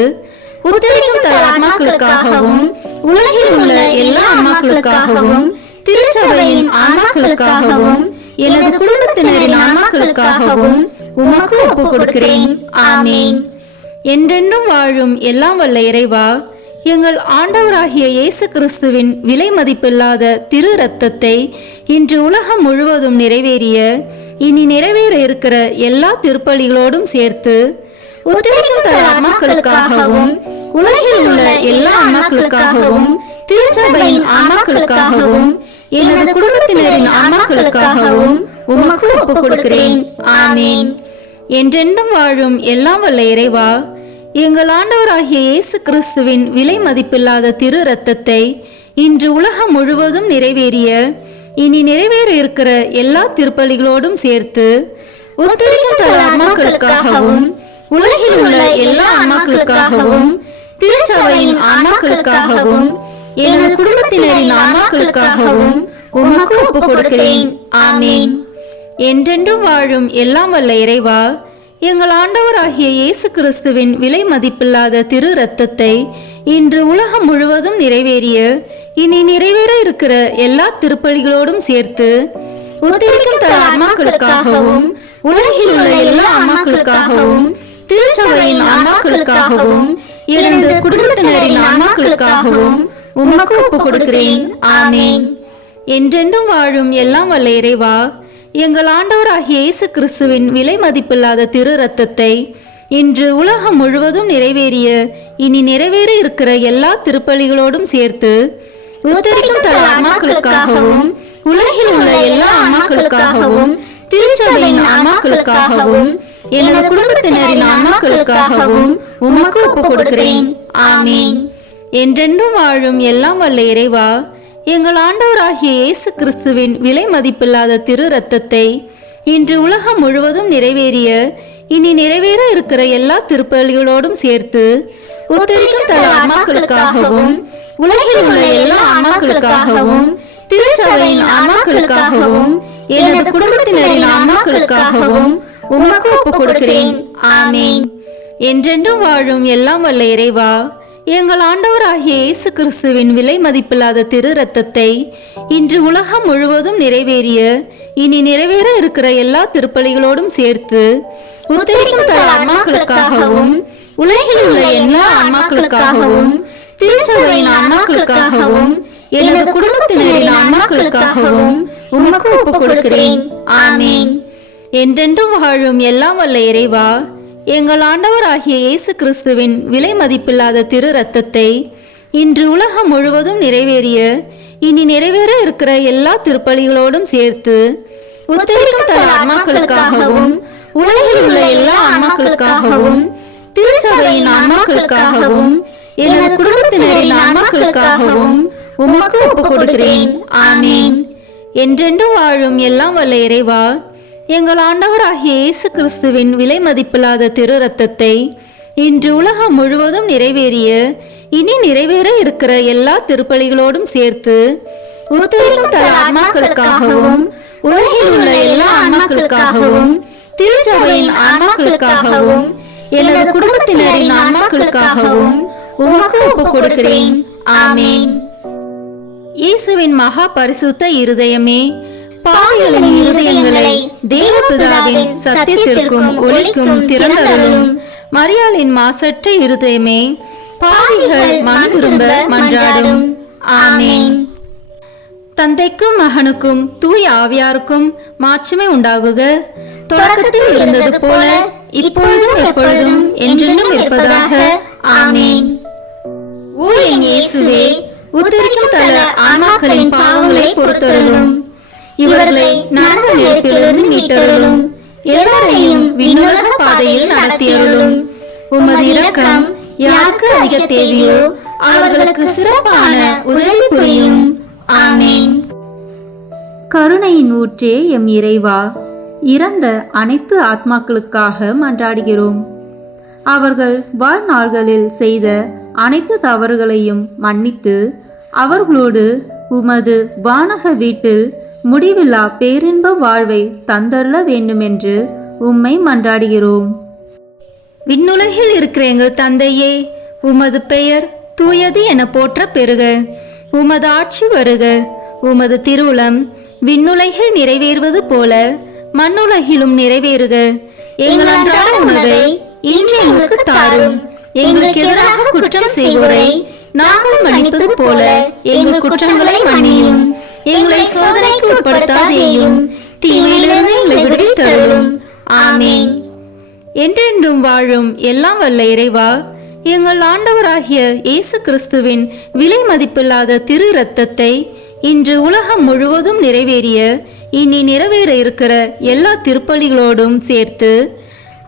உத்தரிக்கும் தர ஆன்மாக்களுக்காகவும் உலகில் உள்ள எல்லா ஆன்மாக்களுக்காகவும் திருச்சபையின் ஆன்மாக்களுக்காகவும் எனது குடும்பத்தினரின் ஆன்மாக்களுக்காகவும் உமக்கு ஒப்புக் கொடுக்கிறேன். ஆமீன். என்றென்றும் வாழும் எல்லாம் வல்ல இறைவா, எங்கள் ஆண்டவராகிய இயேசு கிறிஸ்துவின் விலை மதிப்பில்லாத திரு இரத்தத்தை இன்று உலகம் முழுவதும் நிறைவேறிய இனி நிறைவேற இருக்கிற எல்லா திருப்பலிகளோடும் சேர்த்து உத்தரிக்கும் தர ஆன்மாக்களுக்காகவும் உலகில் உள்ள எல்லா ஆன்மாக்களுக்காகவும் திருச்சபையின் ஆன்மாக்களுக்காகவும் எனது குடும்பத்தினரின் ஆன்மாக்களுக்காகவும் உமக்கு ஒப்புக் கொடுக்கிறேன். ஆமீன். என்றென்றும் வாழும் எல்லாம் வல்ல இறைவா, எங்கள் ஆண்டவராகிய இயேசு கிறிஸ்துவின் விலை மதிப்பில்லாத திரு இரத்தத்தை இன்று உலகம் முழுவதும் நிறைவேறிய இனி நிறைவேற இருக்கிற எல்லா திருப்பலிகளோடும் சேர்த்து உத்தரிக்கும் தர ஆன்மாக்களுக்காகவும் உலகில் உள்ள எல்லா ஆன்மாக்களுக்காகவும் திருச்சபையின் ஆன்மாக்களுக்காகவும் எனது குடும்பத்தினரின் ஆன்மாக்களுக்காகவும் உமக்கு ஒப்புக் கொடுக்கிறேன். ஆமீன். என்றென்றும் வாழும் எல்லாம் வல்ல இறைவா, எங்கள் ஆண்டவராகிய இயேசு கிறிஸ்துவின் விலை மதிப்பில்லாத திரு இரத்தத்தை இன்று உலகம் முழுவதும் நிறைவேறிய இனி நிறைவேற இருக்கிற எல்லா திருப்பலிகளோடும் சேர்த்து உத்தரிக்கும் தர ஆன்மாக்களுக்காகவும் உலகில் உள்ள எல்லா ஆன்மாக்களுக்காகவும் திருச்சபையின் ஆன்மாக்களுக்காகவும் எனது குடும்பத்தினரின் ஆன்மாக்களுக்காகவும் உமக்கு ஒப்புக் கொடுக்கிறேன். ஆமீன். என்றென்றும் வாழும் எல்லாம் வல்ல இறைவா, எங்கள் ஆண்டவராகிய இயேசு கிறிஸ்துவின் விலை மதிப்பில்லாத திரு இரத்தத்தை இன்று உலகம் முழுவதும் நிறைவேறிய இனி நிறைவேற இருக்கிற எல்லா திருப்பலிகளோடும் சேர்த்து உத்தரிக்கும் தர ஆன்மாக்களுக்காகவும் உலகில் உள்ள எல்லா ஆன்மாக்களுக்காகவும் திருச்சபையின் ஆன்மாக்களுக்காகவும் எனது குடும்பத்தினரின் ஆன்மாக்களுக்காகவும் உமக்கு ஒப்புக் கொடுக்கிறேன். ஆமீன். என்றென்றும் வாழும் எல்லாம் வல்ல இறைவா, எங்கள் ஆண்டவராகிய இயேசு கிறிஸ்துவின் விலை மதிப்பில்லாத திரு இரத்தத்தை இன்று உலகம் முழுவதும் நிறைவேறிய இனி நிறைவேற இருக்கிற எல்லா திருப்பலிகளோடும் சேர்த்து உத்தரிக்கும் தர ஆன்மாக்களுக்காகவும் உலகில் உள்ள எல்லா ஆன்மாக்களுக்காகவும் திருச்சபையின் ஆன்மாக்களுக்காகவும் எனது குடும்பத்தினரின் ஆன்மாக்களுக்காகவும் உமக்கு ஒப்புக் கொடுக்கிறேன். ஆமீன். என்றென்றும் வாழும் எல்லாம் வல்ல இறைவா, எங்கள் ஆண்டவராகிய இயேசு கிறிஸ்துவின் விலை மதிப்பில்லாத திரு இரத்தத்தை இன்று உலகம் முழுவதும் நிறைவேறிய இனி நிறைவேற இருக்கிற எல்லா திருப்பலிகளோடும் சேர்த்து உத்தரிக்கும் தர ஆன்மாக்களுக்காகவும் உலகில் உள்ள எல்லா ஆன்மாக்களுக்காகவும் திருச்சபையின் ஆன்மாக்களுக்காகவும் எனது குடும்பத்தினரின் ஆன்மாக்களுக்காகவும் உமக்கு ஒப்புக் கொடுக்கிறேன். ஆமீன். என்றென்றும் வாழும் எல்லாம் வல்ல இறைவா, எங்கள் ஆண்டவராகிய இயேசு கிறிஸ்துவின் விலை மதிப்பில்லாத திரு இரத்தத்தை இன்று உலகம் முழுவதும் நிறைவேறிய இனி நிறைவேற இருக்கிற எல்லா திருப்பலிகளோடும் சேர்த்து உத்தரிக்கும் தர ஆன்மாக்களுக்காகவும் உலகில் உள்ள எல்லா ஆன்மாக்களுக்காகவும் திருச்சபையின் ஆன்மாக்களுக்காகவும் எனது குடும்பத்தினரின் ஆன்மாக்களுக்காகவும் உமக்கு ஒப்புக் கொடுக்கிறேன். ஆமீன். என்றென்றும் வாழும் எல்லாம் வல்ல இறைவா, எங்கள் ஆண்டவராகிய இயேசு கிறிஸ்துவின் விலை மதிப்பில்லாத திரு இரத்தத்தை இன்று உலகம் முழுவதும் நிறைவேறிய இனி நிறைவேற இருக்கிற எல்லா திருப்பலிகளோடும் சேர்த்து உத்தரிக்கும் தர ஆன்மாக்களுக்காகவும் உலகில் உள்ள எல்லா ஆன்மாக்களுக்காகவும் திருச்சபையின் ஆன்மாக்களுக்காகவும் எனது குடும்பத்தினரின் ஆன்மாக்களுக்காகவும் உமக்கு ஒப்புக் கொடுக்கிறேன். ஆமீன். இயேசுவின் மகா பரிசுத்த இருதயமே, பாவிகளின் இருதயங்களை தேவபிதாவின் சத்தியத்திற்கும் ஒளிக்கும் திறந்தருளும். மரியாளின் மாசற்ற இருதயமே, பாவிகள் மனம் திரும்ப மன்றாடும். ஆமேன். தந்தைக்கும் மகனுக்கும் தூய ஆவியாருக்கும் மாட்சிமை உண்டாகுக. தொடக்கத்தில் இருந்தது போல இப்பொழுதும் எப்பொழுதும் என்றென்றும் இருப்பதாக. ஆமேன். ஓ என் இயேசுவே, உத்தரிக்கும் தல ஆன்மாக்களின் பாவங்களை பொறுத்தருளும். இவர்களை நரக நெருப்பிலிருந்து மீட்டருளும். எல்லாரையும் விண்ணுலக பாதையில் நடத்தியருளும். உமது இரக்கம் யாருக்கு அதிக தேவையோ அவர்களுக்கு சிறப்பான உதவி புரியும். ஆமேன். கருணையின் ஊற்றே எம் இறைவா, இறந்த அனைத்து ஆத்மாக்களுக்காக மன்றாடுகிறோம். அவர்கள் வாழ்நாள்களில் செய்த அனைத்து தவறுகளையும் மன்னித்து அவர்களோடு உமது வானக வீட்டில் முடிவில்லா பேரின்ப வாழ்வை தந்தருள வேண்டுமென்று உம்மை மன்றாடுகிறோம். விண்ணுலகில் இருக்கிற எங்கள் தந்தையே, உமது பெயர் தூயது என போற்ற பெறுக. உமது ஆட்சி வருக. உமது திருவுளம் விண்ணுலகில் நிறைவேறுவது போல மண்ணுலகிலும் நிறைவேறுக. எங்கள் அன்றாட உணவை இன்று எங்களுக்கு தாரும். எங்களுக்கு எதிராக குற்றம் செய்வோரை நாங்கள் மன்னிப்பது போல எங்கள் குற்றங்களை மன்னியும். எங்களை சோதனைக்கு உட்படுத்தாதேயும், தீமையிலிருந்து எங்களை விடுவித்தருளும். ஆமேன். என்றென்றும் வாழும் எல்லாம் வல்ல இறைவா, எங்கள் ஆண்டவராகிய இயேசு கிறிஸ்துவின் விலை மதிப்பில்லாத திரு இரத்தத்தை இன்று உலகம் முழுவதும் நிறைவேறிய இனி நிறைவேற இருக்கிற எல்லா திருப்பலிகளோடும் சேர்த்து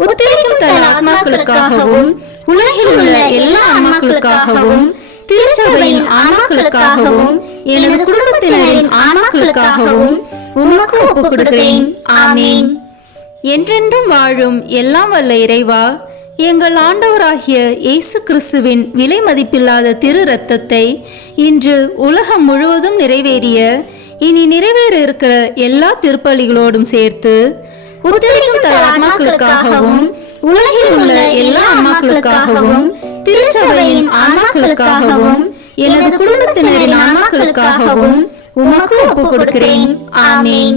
உத்தரிக்கும் தல ஆத்மாக்களுக்காகவும் உலகில் உள்ள எல்லா ஆன்மாக்களுக்காகவும் திருச்சபையின் ஆன்மாக்களுக்காகவும் எனது குடும்பத்தினரின் ஆன்மாக்களுக்காகவும் உமக்கு ஒப்புக் கொடுக்கிறேன். ஆமேன். என்றென்றும் வாழும் எல்லாம் வல்ல இறைவா, எங்கள் ஆண்டவராகிய இயேசு கிறிஸ்துவின் விலை மதிப்பில்லாத திரு இரத்தத்தை இன்று உலகம் முழுவதும் நிறைவேறிய இனி நிறைவேற இருக்கிற எல்லா திருப்பலிகளோடும் சேர்த்து உத்தரிக்கும் தல ஆன்மாக்களுக்காகவும் உலகில் உள்ள எல்லா ஆன்மாக்களுக்காகவும் திருச்சபையின் ஆன்மாக்களுக்காகவும் எனது குடும்பத்தினரின் ஆன்மாக்களுக்காகவும் உமக்கு ஒப்புக் கொடுக்கிறேன். ஆமேன்.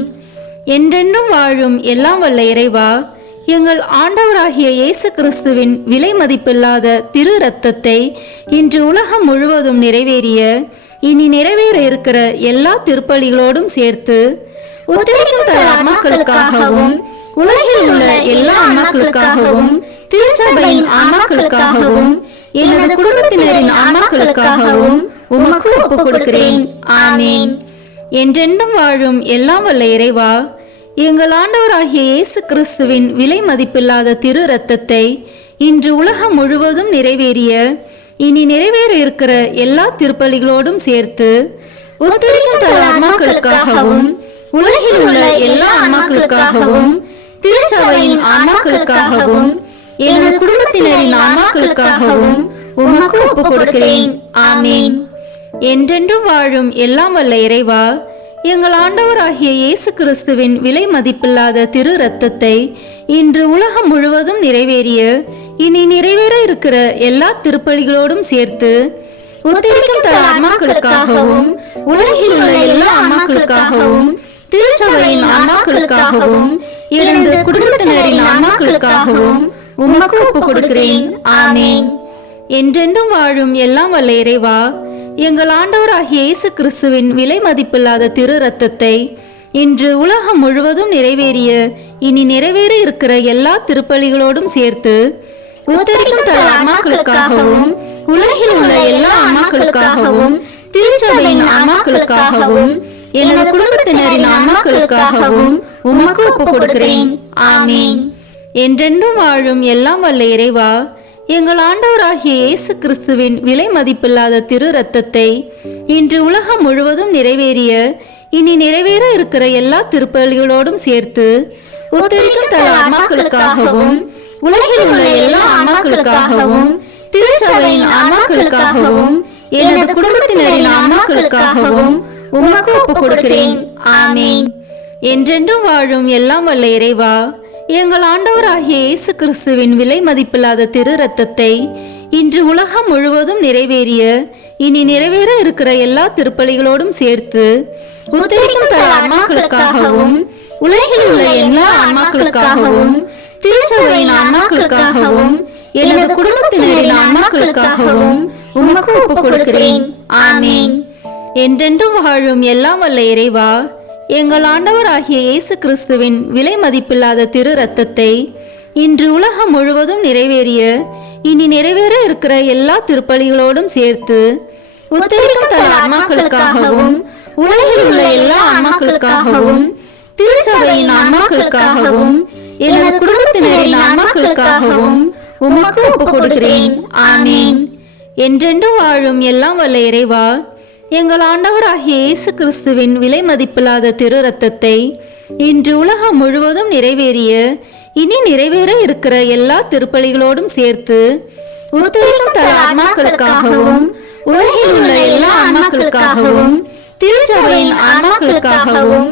என்றென்றும் வாழும் எல்லாம் வல்ல இறைவா, எங்கள் ஆண்டவராகிய இயேசு கிறிஸ்துவின் விலை மதிப்பில்லாத திரு இரத்தத்தை இன்று உலகம் முழுவதும் நிறைவேறிய இனி நிறைவேற இருக்கிற எல்லா திருப்பலிகளோடும் சேர்த்து உத்தரிக்கும் தல ஆன்மாக்களுக்காகவும் உலகில் உள்ள எல்லா ஆன்மாக்களுக்காகவும் திருச்சபையின் ஆன்மாக்களுக்காகவும் எனது குடும்பத்தினரின் ஆன்மாக்களுக்காகவும் உமக்கு ஒப்புக் கொடுக்கிறேன். ஆமேன். என்றென்றும் வாழும் எல்லாம் வல்ல இறைவா, எங்கள் ஆண்டவராகிய இயேசு கிறிஸ்துவின் விலை மதிப்பில்லாத திரு இரத்தத்தை இன்று உலகம் முழுவதும் நிறைவேறிய இனி நிறைவேற இருக்கிற எல்லா திருப்பலிகளோடும் சேர்த்து உத்தரிக்கும் தல ஆன்மாக்களுக்காகவும் உலகில் உள்ள எல்லா ஆன்மாக்களுக்காகவும் திருச்சபையின் ஆன்மாக்களுக்காகவும் எனது குடும்பத்தினரின் ஆன்மாக்களுக்காகவும் உமக்கு ஒப்புக் கொடுக்கிறேன். ஆமேன். என்றென்றும் வாழும் எல்லாம் வல்ல இறைவா, எங்கள் ஆண்டவராகிய இயேசு கிறிஸ்துவின் விலை மதிப்பில்லாத திரு இரத்தத்தை இன்று உலகம் முழுவதும் நிறைவேறிய இனி நிறைவேற இருக்கிற எல்லா திருப்பலிகளோடும் சேர்த்து உத்தரிக்கும் தல ஆன்மாக்களுக்காகவும் உலகில் உள்ள எல்லா ஆன்மாக்களுக்காகவும் திருச்சபையின் ஆன்மாக்களுக்காகவும் எனது குடும்பத்தினரின் ஆன்மாக்களுக்காகவும் உமக்கு ஒப்புக் கொடுக்கிறேன். ஆமேன். என்றென்றும் வாழும் எல்லாம் வல்ல இறைவா, எங்கள் ஆண்டவராகிய இயேசு கிறிஸ்துவின் விலை மதிப்பில்லாத திரு இரத்தத்தை இன்று உலகம் முழுவதும் நிறைவேறிய இனி நிறைவேற இருக்கிற எல்லா திருப்பலிகளோடும் சேர்த்து உத்தரிக்கும் தல ஆன்மாக்களுக்காகவும் உலகில் உள்ள எல்லா ஆன்மாக்களுக்காகவும் திருச்சபையின் ஆன்மாக்களுக்காகவும் எனது குடும்பத்தினரின் ஆன்மாக்களுக்காகவும் உமக்கு ஒப்புக் கொடுக்கிறேன். ஆமேன். என்றென்றும் வாழும் எல்லாம் வல்ல இறைவா, எங்கள் ஆண்டவராகிய இயேசு கிறிஸ்துவின் விலை மதிப்பில்லாத திரு இரத்தத்தை இன்று உலகம் முழுவதும் நிறைவேறிய இனி நிறைவேற இருக்கிற எல்லா திருப்பலிகளோடும் சேர்த்து உத்தரிக்கும் தல ஆன்மாக்களுக்காகவும் உலகில் உள்ள எல்லா ஆன்மாக்களுக்காகவும் திருச்சபையின் ஆன்மாக்களுக்காகவும் எனது குடும்பத்தினரின் ஆன்மாக்களுக்காகவும் உமக்கு ஒப்புக் கொடுக்கிறேன். ஆமேன். என்றென்றும் வாழும் எல்லாம் வல்ல இறைவா, எங்கள் ஆண்டவராகிய இயேசு கிறிஸ்துவின் விலை மதிப்பில்லாத திரு இரத்தத்தை இன்று உலகம் முழுவதும் நிறைவேறிய இனி நிறைவேற இருக்கிற எல்லா திருப்பலிகளோடும் சேர்த்து உத்தரிக்கும் தல ஆன்மாக்களுக்காகவும் உலகில் உள்ள எல்லா ஆன்மாக்களுக்காகவும் திருச்சபையின் ஆன்மாக்களுக்காகவும் எனது குடும்பத்தினரின் ஆன்மாக்களுக்காகவும் உமக்கு ஒப்புக் கொடுக்கிறேன். ஆமீன். என்றென்றும் வாழும் எல்லாம் வல்ல இறைவா, எங்கள் ஆண்டவராகிய இயேசு கிறிஸ்துவின் விலை மதிப்பில்லாத திரு இரத்தத்தை இன்று உலகம் முழுவதும் நிறைவேறிய இனி நிறைவேற இருக்கிற எல்லா திருப்பலிகளோடும் சேர்த்து உத்தரிக்கும் தல ஆன்மாக்களுக்காகவும் உலகில் உள்ள எல்லா ஆன்மாக்களுக்காகவும் திருச்சபையின் ஆன்மாக்களுக்காகவும் எனது குடும்பத்தினரின் ஆன்மாக்களுக்காகவும் உமக்கு ஒப்புக் கொடுக்கிறேன். ஆமீன். என்றென்று வாழும் எல்லாம் வல்ல இறைவா, எங்கள் ஆண்டவராகிய இயேசு கிறிஸ்துவின் விலை மதிப்பில்லாத திரு இரத்தத்தை இன்று உலகம் முழுவதும் நிறைவேறிய இனி நிறைவேற இருக்கிற எல்லா திருப்பலிகளோடும் சேர்த்து உத்தரிக்கும் தல ஆன்மாக்களுக்காகவும் உலகில் உள்ள எல்லா ஆன்மாக்களுக்காகவும் திருச்சபையின் ஆன்மாக்களுக்காகவும்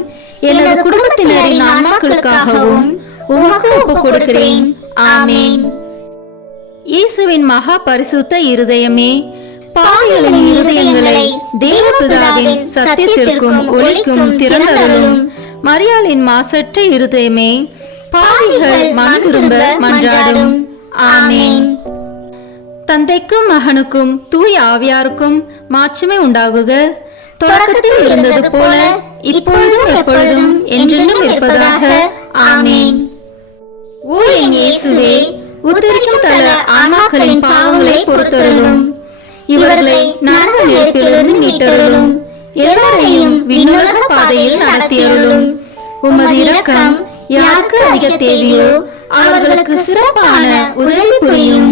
எனது குடும்பத்தினரின் ஆன்மாக்களுக்காகவும் உமக்கு ஒப்புக் கொடுக்கிறேன். ஆமீன். இயேசுவின் மகா பரிசுத்த இருதயமே, பாவிகளின் இருதயங்களை தேவபிதாவின் சத்தியத்திற்கும் ஒளிக்கும் திறந்தருளும். மரியாளின் மாசற்ற இருதயமே, பாவிகள் மனம் திரும்ப மன்றாடும். ஆமீன். தந்தைக்கும் மகனுக்கும் தூய ஆவியாருக்கும் மாட்சிமை உண்டாகுக. தொடக்கத்தில் இருந்தது போல இப்பொழுதும் எப்பொழுதும் என்றென்றும் இருப்பதாக. ஆமீன். ஓ என் இயேசுவே, உத்தரிக்கும் தல ஆன்மாக்களின் பாவங்களை பொறுத்தருளும். இவர்களை நரக நெருப்பிலிருந்து மீட்டருளும். எல்லாரையும் விண்ணுலக பாதையில் நடத்தியருளும். உமது இரக்கம் யாருக்கு அதிக தேவையோ அவர்களுக்கு சிறப்பான உதவி புரியும்.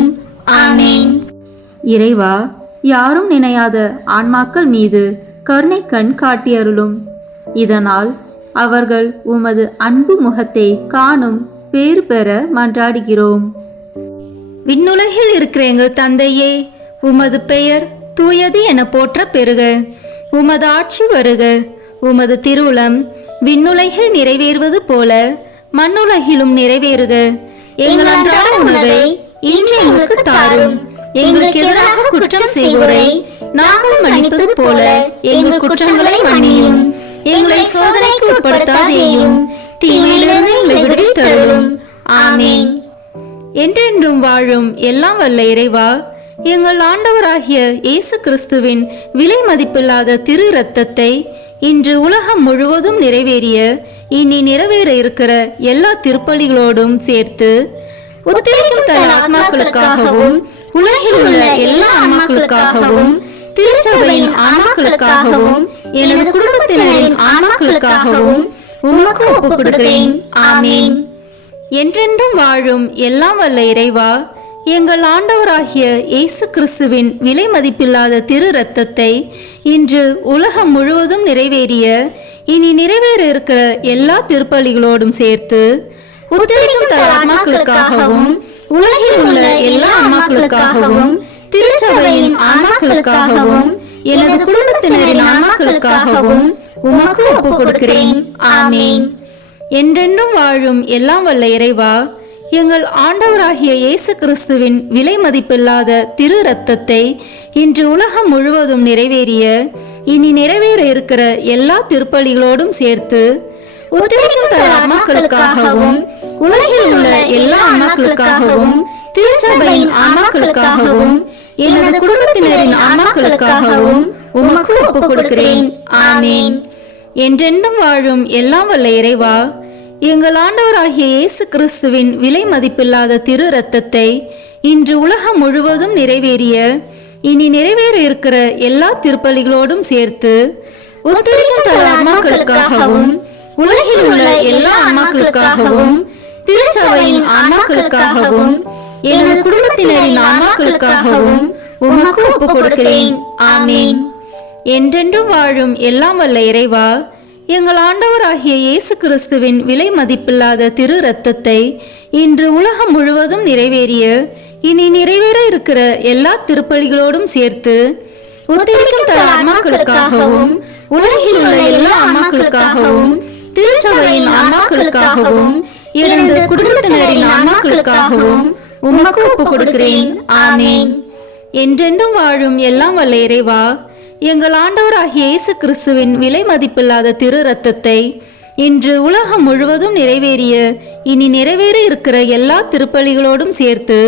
ஆமீன். இறைவா, யாரும் நினையாத ஆன்மாக்கள் மீது கருணை கண் காட்டியருளும். இதனால் அவர்கள் உமது அன்பு முகத்தை காணும் பேறு பெற மன்றாடுகிறோம். விண்ணுலகில் இருக்கிற எங்கள் தந்தையே, உமது பெயர் தூயது என போற்ற பெறுக. உமது ஆட்சி வருக. உமது திருவுளம் விண்ணுலகில் நிறைவேறுவது போல மண்ணுலகிலும் நிறைவேறுக. எங்கள் அன்றாட உணவை இன்று எங்களுக்கு தாரும். எங்களுக்கு எதிராக குற்றம் செய்வோரை நாங்கள் மன்னிப்பது போல எங்கள் குற்றங்களை மன்னியும். எங்களை சோதனைக்கு உட்படுத்தாதேயும், தீமையிலிருந்து எங்களை விடுவித்தருளும். ஆமீன். என்றென்றும் வாழும் எல்லாம் வல்ல இறைவா, எங்கள் ஆண்டவராகிய இயேசு கிறிஸ்துவின் விலை மதிப்பில்லாத திரு இரத்தத்தை இன்று உலகம் முழுவதும் நிறைவேறிய இனி நிறைவேற இருக்கிற எல்லா திருப்பலிகளோடும் சேர்த்து உத்தரிக்கும் தல ஆன்மாக்களுக்காகவும் உலகில் உள்ள எல்லா ஆன்மாக்களுக்காகவும் திருச்சபையின் ஆன்மாக்களுக்காகவும் எனது குடும்பத்தினரின் ஆன்மாக்களுக்காகவும் உமக்கு ஒப்புக் கொடுக்கிறேன். ஆமீன். என்றென்றும் வாழும் எல்லாம் வல்ல இறைவா, எங்கள் ஆண்டவராகிய இயேசு கிறிஸ்துவின் விலை மதிப்பில்லாத திரு இரத்தத்தை இன்று உலகம் முழுவதும் நிறைவேறிய இனி நிறைவேற இருக்கிற எல்லா திருப்பலிகளோடும் சேர்த்து உத்தரிக்கும் தல ஆன்மாக்களுக்காகவும் உலகில் உள்ள எல்லா ஆன்மாக்களுக்காகவும் திருச்சபையின் ஆன்மாக்களுக்காகவும் எனது குடும்பத்தினரின் ஆன்மாக்களுக்காகவும் உமக்கு ஒப்புக் கொடுக்கிறேன். ஆமீன். என்றென்றும் வாழும் எல்லாம் வல்ல இறைவா, எங்கள் ஆண்டவராகிய இயேசு கிறிஸ்துவின் விலை மதிப்பில்லாத திரு இரத்தத்தை இன்று உலகம் முழுவதும் நிறைவேறிய இனி நிறைவேற இருக்கிற எல்லா திருப்பலிகளோடும் சேர்த்து உத்தரிக்கும் தல ஆன்மாக்களுக்காகவும் உலகில் உள்ள எல்லா ஆன்மாக்களுக்காகவும் திருச்சபையின் ஆன்மாக்களுக்காகவும் எனது குடும்பத்தினரின் ஆன்மாக்களுக்காகவும் உமக்கு ஒப்புக் கொடுக்கிறேன். ஆமீன். என்றென்றும் வாழும் எல்லாம் வல்ல இறைவா, எங்கள் ஆண்டவராகிய இயேசு கிறிஸ்துவின் விலை மதிப்பில்லாத திரு இரத்தத்தை இன்று உலகம் முழுவதும் நிறைவேறிய இனி நிறைவேற இருக்கிற எல்லா திருப்பலிகளோடும் சேர்த்து உத்தரிக்கும் தல ஆன்மாக்களுக்காகவும் உலகில் உள்ள எல்லா ஆன்மாக்களுக்காகவும் திருச்சபையின் ஆன்மாக்களுக்காகவும் எனது குடும்பத்தினரின் ஆன்மாக்களுக்காகவும் உமக்கு ஒப்புக் கொடுக்கிறேன். ஆமீன். என்றென்றும் வாழும் எல்லாம் வல்ல இறைவா, எங்கள் ஆண்டவராகிய இயேசு கிறிஸ்துவின் விலை மதிப்பில்லாத திரு இரத்தத்தை இன்று உலகம் முழுவதும் நிறைவேறிய இனி நிறைவேற இருக்கிற எல்லா திருப்பலிகளோடும் சேர்த்து உத்தரிக்கும் தல ஆன்மாக்களுக்காகவும் உலகில் உள்ள எல்லா ஆன்மாக்களுக்காகவும் திருச்சபையின் ஆன்மாக்களுக்காகவும் எனது குடும்பத்தினரின் ஆன்மாக்களுக்காகவும் உமக்கு ஒப்புக் கொடுக்கிறேன். ஆமீன். என்றென்றும் வாழும் எல்லாம் வல்ல இறைவா, எங்கள் ஆண்டவராகிய இயேசு கிறிஸ்துவின் விலை மதிப்பில்லாத திரு இரத்தத்தை இன்று உலகம் முழுவதும் நிறைவேறிய இனி நிறைவேற இருக்கிற எல்லா திருப்பலிகளோடும் சேர்த்து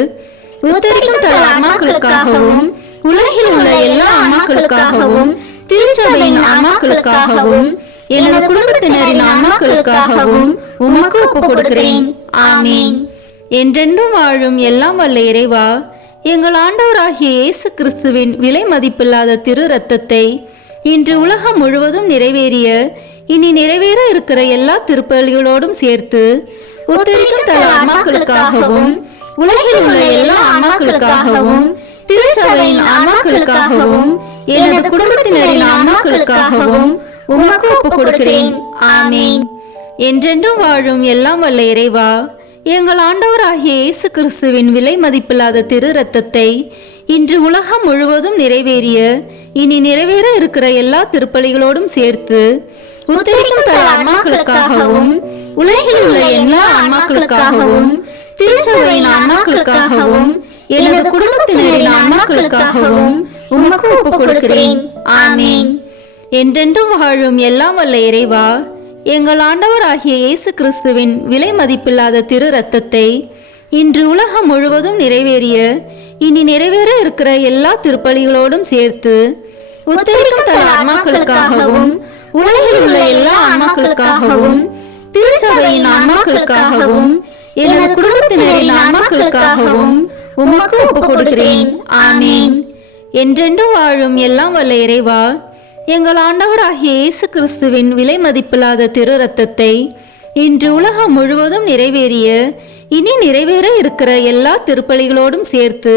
உத்தரிக்கும் தல ஆன்மாக்களுக்காகவும் உலகில் உள்ள எல்லா ஆன்மாக்களுக்காகவும் திருச்சபையின் ஆன்மாக்களுக்காகவும் எனது குடும்பத்தினரின் ஆன்மாக்களுக்காகவும் உமக்கு ஒப்புக் கொடுக்கிறேன். ஆமீன். என்றென்றும் வாழும் எல்லாம் வல்ல இறைவா, எங்கள் ஆண்டவராகிய இயேசு கிறிஸ்துவின் விலை மதிப்பில்லாத திரு இரத்தத்தை இன்று உலகம் முழுவதும் நிறைவேறிய இனி நிறைவேற இருக்கிற எல்லா திருப்பலிகளோடும் சேர்த்து உத்தரிக்கும் தல ஆன்மாக்களுக்காகவும் உலகில் உள்ள எல்லா ஆன்மாக்களுக்காகவும் திருச்சபையின் ஆன்மாக்களுக்காகவும் எனது குடும்பத்தினரின் ஆன்மாக்களுக்காகவும் உமக்கு ஒப்புக் கொடுக்கிறேன். ஆமீன். என்றென்றும் வாழும் எல்லாம் வல்ல இறைவா, எங்கள் ஆண்டவராகிய இயேசு கிறிஸ்துவின் விலை மதிப்பில்லாத திரு இரத்தத்தை இன்று உலகம் முழுவதும் நிறைவேறிய இனி நிறைவேற இருக்கிற எல்லா திருப்பலிகளோடும் சேர்த்து உத்தரிக்கும் தல ஆன்மாக்களுக்காகவும் உலகில் உள்ள எல்லா ஆன்மாக்களுக்காகவும் திருச்சபையின் ஆன்மாக்களுக்காகவும் எனது குடும்பத்தினரின் ஆன்மாக்களுக்காகவும் உமக்கு ஒப்புக் கொடுக்கிறேன். ஆமீன். என்றென்றும் வாழும் எல்லாம் வல்ல இறைவா, எங்கள் ஆண்டவராகிய இயேசு கிறிஸ்துவின் விலை மதிப்பில்லாத திரு இரத்தத்தை இன்று உலகம் முழுவதும் நிறைவேறிய இனி நிறைவேற இருக்கிற எல்லா திருப்பலிகளோடும் சேர்த்து உத்தரிக்கும் தல ஆன்மாக்களுக்காகவும் உலகில் உள்ள எல்லா ஆன்மாக்களுக்காகவும் திருச்சபையின் ஆன்மாக்களுக்காகவும் எனது குடும்பத்தினரின் ஆன்மாக்களுக்காகவும் உமக்கு ஒப்புக் கொடுக்கிறேன். ஆமீன். என்றென்றும் வாழும் எல்லாம் வல்ல இறைவா, எங்கள் ஆண்டவராகிய இயேசு கிறிஸ்துவின் விலை மதிப்பில்லாத திரு இரத்தத்தை இன்று உலகம் முழுவதும் நிறைவேறிய இனி நிறைவேற இருக்கிற எல்லா திருப்பலிகளோடும் சேர்த்து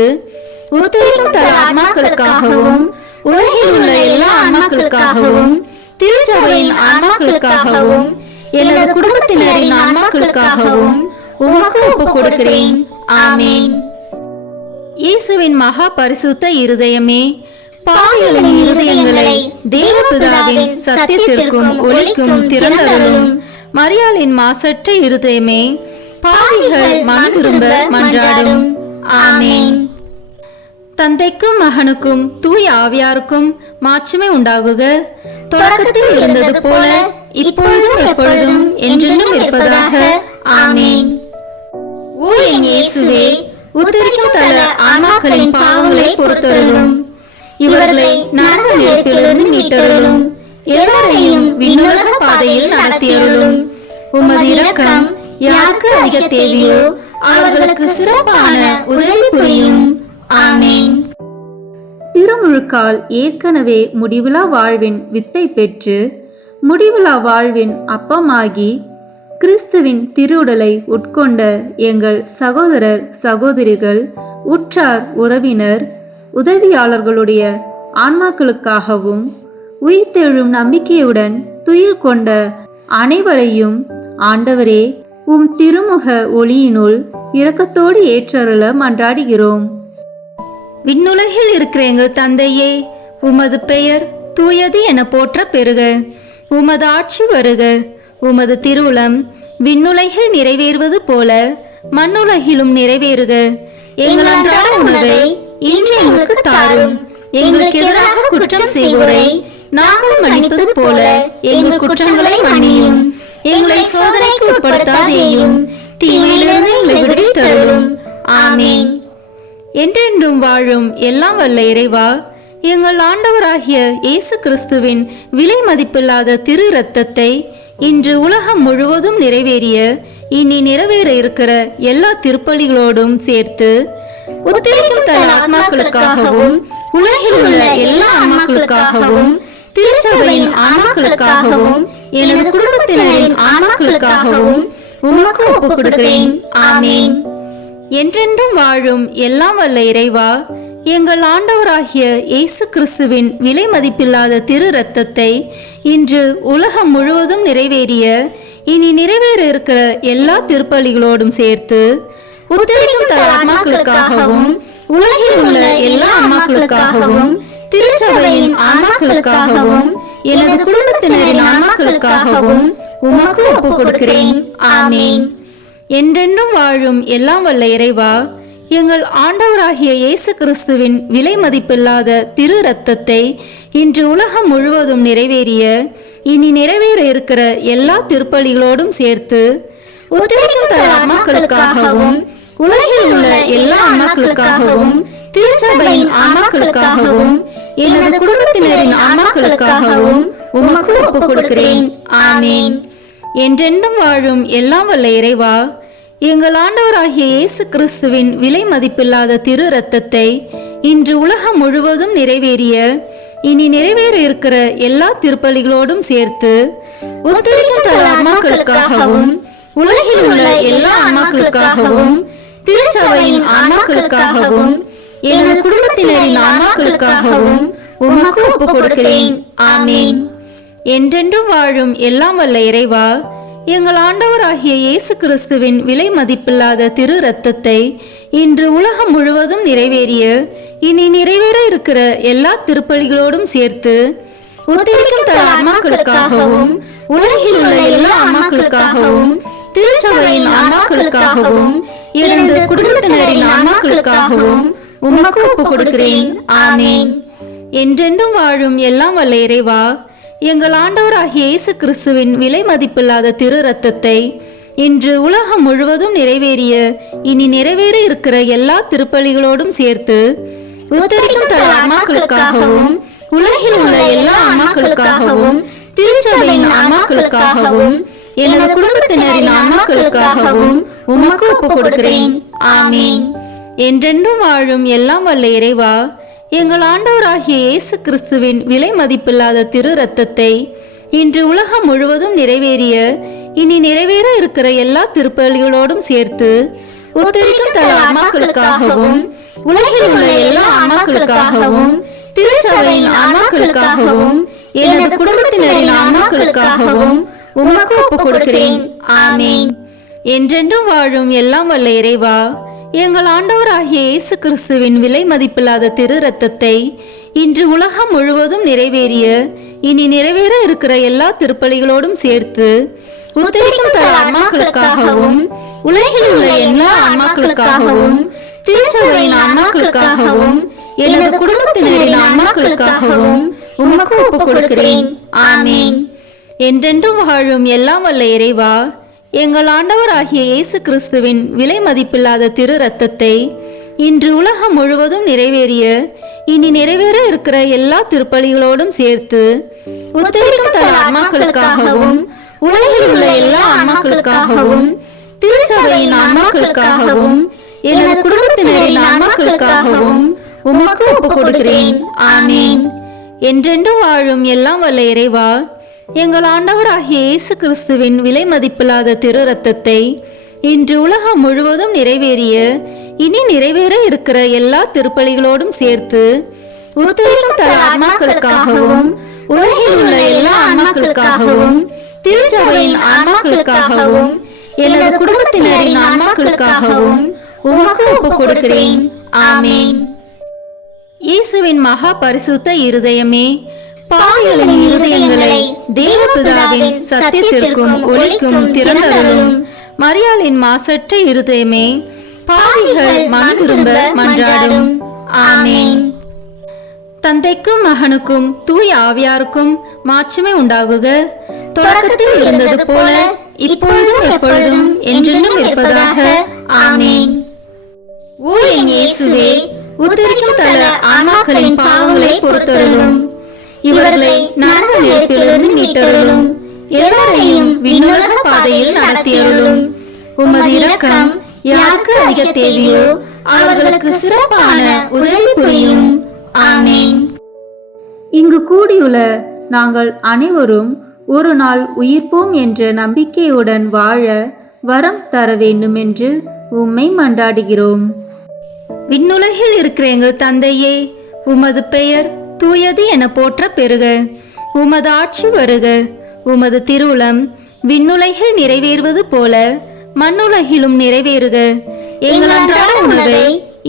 உத்தரிக்கும் தல ஆன்மாக்களுக்காகவும் உலகில் உள்ள எல்லா ஆன்மாக்களுக்காகவும் திருச்சபையின் ஆன்மாக்களுக்காகவும் எனது குடும்பத்தினரின் ஆன்மாக்களுக்காகவும் உமக்கு ஒப்புக் கொடுக்கிறேன். ஆமீன். இயேசுவின் மகா பரிசுத்த இருதயமே, பாவிகளின் இருதயங்களை தேவபிதாவின் சத்தியத்திற்கும் ஒளிக்கும் திறந்தருளும். மரியாளின் மாசற்ற இருதயமே, பாவிகள் மனம் திரும்ப மன்றாடும். ஆமீன். தந்தைக்கும் மகனுக்கும் தூய ஆவியாருக்கும் மாட்சிமை உண்டாகுக. தொடக்கத்தில் இருந்தது போல இப்பொழுதும் எப்பொழுதும் என்றென்றும் இருப்பதாக. ஆமீன். ஓ என் இயேசுவே, உத்தரிக்கும் தல ஆன்மாக்களின் பாவங்களை பொறுத்தருளும். இவர்களை நரக நெருப்பிலிருந்து மீட்டருளும். எல்லாரையும் விண்ணுலக பாதையில் நடத்தியருளும். உமது இரக்கம் யாருக்கு அதிக தேவையோ அவர்களுக்கு சிறப்பான உதவி புரியும். ஆமீன். திருமுழுக்கால் ஏற்கனவே முடிவிலா வாழ்வின் வித்தை பெற்று முடிவிலா வாழ்வின் அப்பமாகி கிறிஸ்துவின் திருவுடலை உட்கொண்ட எங்கள் சகோதரர் சகோதரிகள், உற்றார் உறவினர், உதவியாளர்களுடைய ஆன்மாக்களுக்காகவும் உயிர்த்தெழும் நம்பிக்கையுடன் துயில் கொண்ட அனைவரையும் ஆண்டவரே உம் திருமுக ஒளியினுள் இரக்கத்தோடு ஏற்றருள மன்றாடுகிறோம். விண்ணுலகில் இருக்கிற எங்கள் தந்தையே, உமது பெயர் தூயது என போற்ற பெறுக. உமது ஆட்சி வருக. உமது திருவுளம் விண்ணுலகில் நிறைவேறுவது போல மண்ணுலகிலும் நிறைவேறுக. எங்கள் அன்றாட உணவை இன்று எங்களுக்கு தாரும். எங்களுக்கு எதிராக குற்றம் செய்வோரை நாங்கள் மன்னிப்பது போல எங்கள் குற்றங்களை மன்னியும். எங்களை சோதனைக்கு உட்படுத்தாதேயும், தீமையிலிருந்து எங்களை விடுவித்தருளும். ஆமீன். என்றென்றும் வாழும் எல்லாம் வல்ல இறைவா, எங்கள் ஆண்டவராகிய இயேசு கிறிஸ்துவின் விலை மதிப்பில்லாத திரு இரத்தத்தை இன்று உலகம் முழுவதும் நிறைவேறிய இனி நிறைவேற இருக்கிற எல்லா திருப்பலிகளோடும் சேர்த்து உத்தரிக்கும் தல ஆன்மாக்களுக்காகவும் உலகில் உள்ள எல்லா ஆன்மாக்களுக்காகவும் திருச்சபையின் ஆன்மாக்களுக்காகவும் எனது குடும்பத்தினரின் ஆன்மாக்களுக்காகவும் உமக்கு ஒப்புக் கொடுக்கிறேன். ஆமீன். என்றென்றும் வாழும் எல்லாம் வல்ல இறைவா, எங்கள் ஆண்டவராகிய இயேசு கிறிஸ்துவின் விலை மதிப்பில்லாத திரு இரத்தத்தை இன்று உலகம் முழுவதும் நிறைவேறிய இனி நிறைவேற இருக்கிற எல்லா திருப்பலிகளோடும் சேர்த்து உத்தரிக்கும் தல ஆன்மாக்களுக்காகவும் உலகில் உள்ள எல்லா ஆன்மாக்களுக்காகவும் திருச்சபையின் ஆன்மாக்களுக்காகவும் எனது குடும்பத்தினரின் ஆன்மாக்களுக்காகவும் உமக்கு ஒப்புக் கொடுக்கிறேன். ஆமீன். என்றென்றும் வாழும் எல்லாம் வல்ல இறைவா, எங்கள் ஆண்டவராகிய இயேசு கிறிஸ்துவின் விலை மதிப்பில்லாத திரு இரத்தத்தை இன்று உலகம் முழுவதும் நிறைவேறிய இனி நிறைவேற இருக்கிற எல்லா திருப்பலிகளோடும் சேர்த்து உத்தரிக்கும் தல ஆன்மாக்களுக்காகவும் உலகில் உள்ள எல்லா ஆன்மாக்களுக்காகவும் திருச்சபையின் ஆன்மாக்களுக்காகவும் எனது குடும்பத்தினரின் ஆன்மாக்களுக்காகவும் உமக்கு ஒப்புக் கொடுக்கிறேன். ஆமீன். என்றென்றும் வாழும் எல்லாம் வல்ல இறைவா, எங்கள் ஆண்டவராகிய இயேசு கிறிஸ்துவின் விலை மதிப்பில்லாத திரு இரத்தத்தை இன்று உலகம் முழுவதும் நிறைவேறிய இனி நிறைவேற இருக்கிற எல்லா திருப்பலிகளோடும் சேர்த்து உத்தரிக்கும் தல ஆன்மாக்களுக்காகவும் உலகில் உள்ள எல்லா ஆன்மாக்களுக்காகவும் திருச்சபையின் ஆன்மாக்களுக்காகவும் எனது குடும்பத்தினரின் ஆன்மாக்களுக்காகவும் உமக்கு ஒப்புக் கொடுக்கிறேன். ஆமீன். என்றென்றும் வாழும் எல்லாம் வல்ல இறைவா, எங்கள் ஆண்டவராகிய இயேசு கிறிஸ்துவின் விலை மதிப்பில்லாத திரு இரத்தத்தை இன்று உலகம் முழுவதும் நிறைவேறிய இனி நிறைவேற இருக்கிற எல்லா திருப்பலிகளோடும் சேர்த்து உத்தரிக்கும் தல ஆன்மாக்களுக்காகவும் உலகில் உள்ள எல்லா ஆன்மாக்களுக்காகவும் திருச்சபையின் ஆன்மாக்களுக்காகவும் எனது குடும்பத்தினரின் ஆன்மாக்களுக்காகவும் உமக்கு ஒப்புக் கொடுக்கிறேன். ஆமீன். என்றென்றும் வாழும் எல்லாம் வல்ல இறைவா, எங்கள் ஆண்டவராகிய இயேசு கிறிஸ்துவின் விலை மதிப்பில்லாத திரு இரத்தத்தை இன்று உலகம் முழுவதும் நிறைவேறிய இனி நிறைவேற இருக்கிற எல்லா திருப்பலிகளோடும் சேர்த்து உத்தரிக்கும் தல ஆன்மாக்களுக்காகவும் உலகில் உள்ள எல்லா ஆன்மாக்களுக்காகவும் திருச்சபையின் ஆன்மாக்களுக்காகவும் எனது குடும்பத்தினரின் ஆன்மாக்களுக்காகவும் உமக்கு ஒப்புக் கொடுக்கிறேன். ஆமீன். என்றென்றும் வாழும் எல்லாம் வல்ல இறைவா, எங்கள் ஆண்டவராகிய இயேசு கிறிஸ்துவின் விலை மதிப்பில்லாத திரு இரத்தத்தை இன்று உலகம் முழுவதும் நிறைவேறிய இனி நிறைவேற இருக்கிற எல்லா திருப்பலிகளோடும் சேர்த்து உத்தரிக்கும் தல ஆன்மாக்களுக்காகவும் உலகில் உள்ள எல்லா ஆன்மாக்களுக்காகவும் திருச்சபையின் ஆன்மாக்களுக்காகவும் எனது குடும்பத்தினரின் ஆன்மாக்களுக்காகவும் உமக்கு ஒப்புக் கொடுக்கிறேன். ஆமீன். என்றென்றும் வாழும் எல்லாம் வல்ல இறைவா, எங்கள் ஆண்டவராகிய இயேசு கிறிஸ்துவின் விலை மதிப்பில்லாத திரு இரத்தத்தை இன்று உலகம் முழுவதும் நிறைவேறிய இனி நிறைவேற இருக்கிற எல்லா திருப்பலிகளோடும் சேர்த்து உத்தரிக்கும் தல ஆன்மாக்களுக்காகவும் உலகில் உள்ள எல்லா ஆன்மாக்களுக்காகவும் திருச்சபையின் ஆன்மாக்களுக்காகவும் எனது குடும்பத்தினரின் ஆன்மாக்களுக்காகவும் உமக்கு ஒப்புக் கொடுக்கிறேன். ஆமீன். என்றென்றும் வாழும் எல்லாம் வல்ல இறைவா, எங்கள் ஆண்டவராகிய இயேசு கிறிஸ்துவின் விலை மதிப்பில்லாத திரு இரத்தத்தை இன்று உலகம் முழுவதும் நிறைவேறிய இனி நிறைவேற இருக்கிற எல்லா திருப்பலிகளோடும் சேர்த்து உத்தரிக்கும் தல ஆன்மாக்களுக்காகவும் உலகில் உள்ள எல்லா ஆன்மாக்களுக்காகவும் திருச்சபையின் ஆன்மாக்களுக்காகவும் எனது குடும்பத்தினரின் ஆன்மாக்களுக்காகவும் உமக்கு ஒப்புக் கொடுக்கிறேன். ஆமீன். என்றென்றும் வாழும் எல்லாம் வல்ல இறைவா, எங்கள் ஆண்டவராகிய இயேசு கிறிஸ்துவின் விலை மதிப்பில்லாத திரு இரத்தத்தை இன்று உலகம் முழுவதும் நிறைவேறிய இனி நிறைவேற இருக்கிற எல்லா திருப்பலிகளோடும் சேர்த்து உத்தரிக்கும் தல ஆன்மாக்களுக்காகவும் உலகில் உள்ள எல்லா ஆன்மாக்களுக்காகவும் திருச்சபையின் ஆன்மாக்களுக்காகவும் எனது குடும்பத்தினரின் ஆன்மாக்களுக்காகவும் உமக்கு ஒப்புக் கொடுக்கிறேன். ஆமீன். இயேசுவின் மகா பரிசுத்த இருதயமே, பாவிகளின் இருதயங்களை தேவபிதாவின் சத்தியத்திற்கும் ஒளிக்கும் திறந்தருளும். மரியாளின் மாசற்ற இருதயமே, பாவிகள் மனம் திரும்ப மன்றாடும். ஆமீன். தந்தைக்கும் மகனுக்கும் தூய ஆவியாருக்கும் மாட்சிமை உண்டாகுக. தொடக்கத்தில் இருந்தது போல இப்பொழுதும் எப்பொழுதும் என்றென்றும் இருப்பதாக. ஆமீன். ஓ என் இயேசுவே, உத்தரிக்கும் தல ஆன்மாக்களின் பாவங்களை பொறுத்தருளும். இவர்களை நரக நெருப்பிலிருந்து மீட்டருளும். எல்லாரையும் விண்ணுலக பாதையில் நடத்தியருளும். உமது இரக்கம் யாருக்கு அதிக தேவையோ அவர்களுக்கு சிறப்பான உதவி புரியும். ஆமீன். இங்கு கூடியுள்ள நாங்கள் அனைவரும் ஒரு நாள் உயிர்ப்போம் என்ற நம்பிக்கையுடன் வாழ வரம் தர வேண்டும் என்று உம்மை மன்றாடுகிறோம். விண்ணுலகில் இருக்கிற எங்கள் தந்தையே, உமது பெயர் தூயது என போற்ற பெறுக. உமது ஆட்சி வருக. உமது திருவுளம் விண்ணுலகில் நிறைவேறுவது போல மண்ணுலகிலும் நிறைவேறுக. எங்கள் அன்றாட உணவை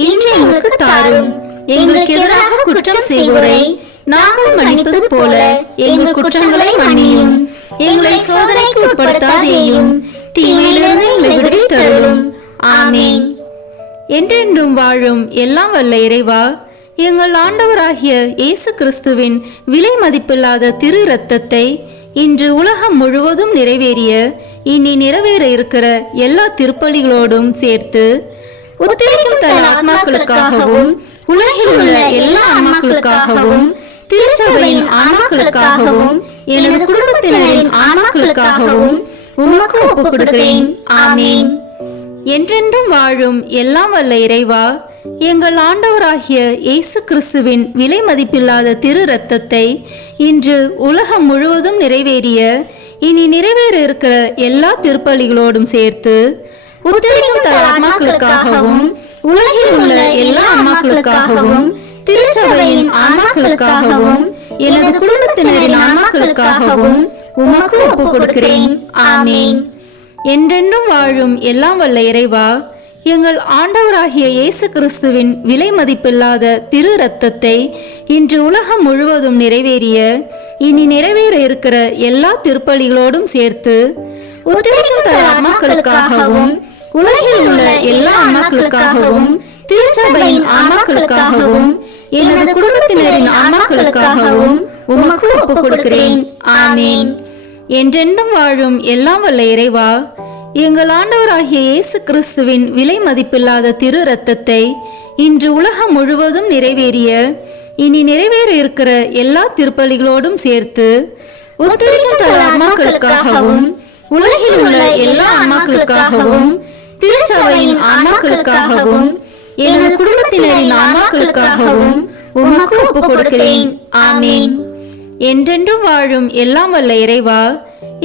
இன்று எங்களுக்கு தாரும். எங்களுக்கு எதிராக குற்றம் செய்வோரை நாங்கள் மன்னிப்பது போல எங்கள் குற்றங்களை மன்னியும். எங்களை சோதனைக்கு உட்படுத்தாதேயும், தீமையிலிருந்து எங்களை விடுவித்தருளும். ஆமீன். என்றென்றும் வாழும் எல்லாம் வல்ல இறைவா, எங்கள் ஆண்டவராகிய இயேசு கிறிஸ்துவின் விலை மதிப்பில்லாத திரு இரத்தத்தை இன்று உலகம் முழுவதும் நிறைவேறிய இனி நிறைவேற இருக்கிற எல்லா திருப்பலிகளோடும் சேர்த்து உத்தரிக்கும் தன் ஆத்மாக்களுக்காகவும் உலகில் உள்ள எல்லா ஆன்மாக்களுக்காகவும் திருச்சபையின் ஆன்மாக்களுக்காகவும் எனது குடும்பத்தினரின் ஆன்மாக்களுக்காகவும் உமக்கு ஒப்புக் கொடுக்கிறேன். ஆமீன். என்றென்றும் வாழும் எல்லாம் வல்ல இறைவா, எங்கள் ஆண்டவராகிய இயேசு கிறிஸ்துவின் விலை மதிப்பில்லாத திரு இரத்தத்தை இன்று உலகம் முழுவதும் நிறைவேறிய இனி நிறைவேற இருக்கிற எல்லா திருப்பலிகளோடும் சேர்த்து உத்தரிக்கும் தன் ஆன்மாக்களுக்காகவும் உலகில் உள்ள எல்லா ஆன்மாக்களுக்காகவும் திருச்சபையின் ஆன்மாக்களுக்காகவும் எனது குடும்பத்தினரின் ஆன்மாக்களுக்காகவும் உமக்கு ஒப்புக் கொடுக்கிறேன். ஆமீன். என்றென்றும் வாழும் எல்லாம் வல்ல இறைவா, எங்கள் ஆண்டவராகிய இயேசு கிறிஸ்துவின் விலை மதிப்பில்லாத திரு இரத்தத்தை இன்று உலகம் முழுவதும் நிறைவேறிய இனி நிறைவேற இருக்கிற எல்லா திருப்பலிகளோடும் சேர்த்து உத்தரிக்கும் தன் ஆன்மாக்களுக்காகவும் உலகில் உள்ள எல்லா ஆன்மாக்களுக்காகவும் திருச்சபையின் ஆன்மாக்களுக்காகவும் எனது குடும்பத்தினரின் ஆன்மாக்களுக்காகவும் உமக்கு ஒப்புக் கொடுக்கிறேன். ஆமீன். என்றென்றும் வாழும் எல்லாம் வல்ல இறைவா, எங்கள் ஆண்டவராகிய இயேசு கிறிஸ்துவின் விலை மதிப்பில்லாத திரு இரத்தத்தை இன்று உலகம் முழுவதும் நிறைவேறிய இனி நிறைவேற இருக்கிற எல்லா திருப்பலிகளோடும் சேர்த்து உத்தரிக்கும் தன் ஆன்மாக்களுக்காகவும் உலகில் உள்ள எல்லா ஆன்மாக்களுக்காகவும் திருச்சபையின் ஆன்மாக்களுக்காகவும் எனது குடும்பத்தினரின் ஆன்மாக்களுக்காகவும் உமக்கு ஒப்புக் கொடுக்கிறேன். ஆமீன். என்றென்றும் வாழும் எல்லாம் வல்ல இறைவா,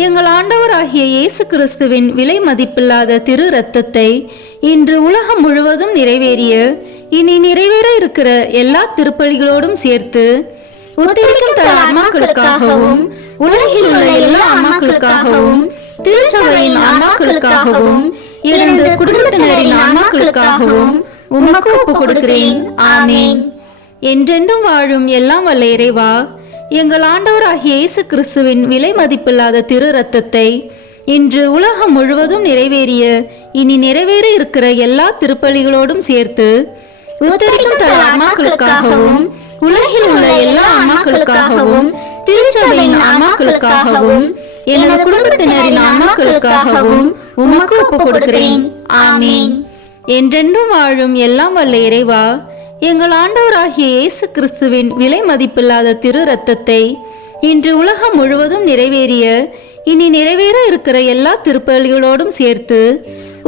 எங்கள் ஆண்டவராகிய இயேசு கிறிஸ்துவின் விலை மதிப்பில்லாத திரு இரத்தத்தை இன்று உலகம் முழுவதும் நிறைவேறிய இனி நிறைவேற இருக்கிற எல்லா திருப்பலிகளோடும் சேர்த்து உத்தரிக்கும் தன் ஆன்மாக்களுக்காகவும் உலகில் உள்ள எல்லா ஆன்மாக்களுக்காகவும் திருச்சபையின் ஆன்மாக்களுக்காகவும் எனது குடும்பத்தினரின் ஆன்மாக்களுக்காகவும் உமக்கு ஒப்புக் கொடுக்கிறேன். ஆமீன். என்றென்றும் வாழும் எல்லாம் வல்ல இறைவா, எங்கள் ஆண்டவராகிய இயேசு கிறிஸ்துவின் விலை மதிப்பில்லாத திரு இரத்தத்தை இன்று உலகம் முழுவதும் நிறைவேறிய இனி நிறைவேற இருக்கிற எல்லா திருப்பலிகளோடும் சேர்த்து உத்தரிக்கும் தன் ஆன்மாக்களுக்காகவும் உலகில் உள்ள எல்லா ஆன்மாக்களுக்காகவும் திருச்சபையின் ஆன்மாக்களுக்காகவும் எனது குடும்பத்தினரின் ஆன்மாக்களுக்காகவும் உமக்கு ஒப்புக் கொடுக்கிறேன். ஆமீன். என்றென்றும் வாழும் எல்லாம் வல்ல இறைவா, எங்கள் ஆண்டவராகிய இயேசு கிறிஸ்துவின் விலை மதிப்பில்லாத திரு இரத்தத்தை இன்று உலகம் முழுவதும் நிறைவேறிய இனி நிறைவேற இருக்கிற எல்லா திருப்பலிகளோடும் சேர்த்து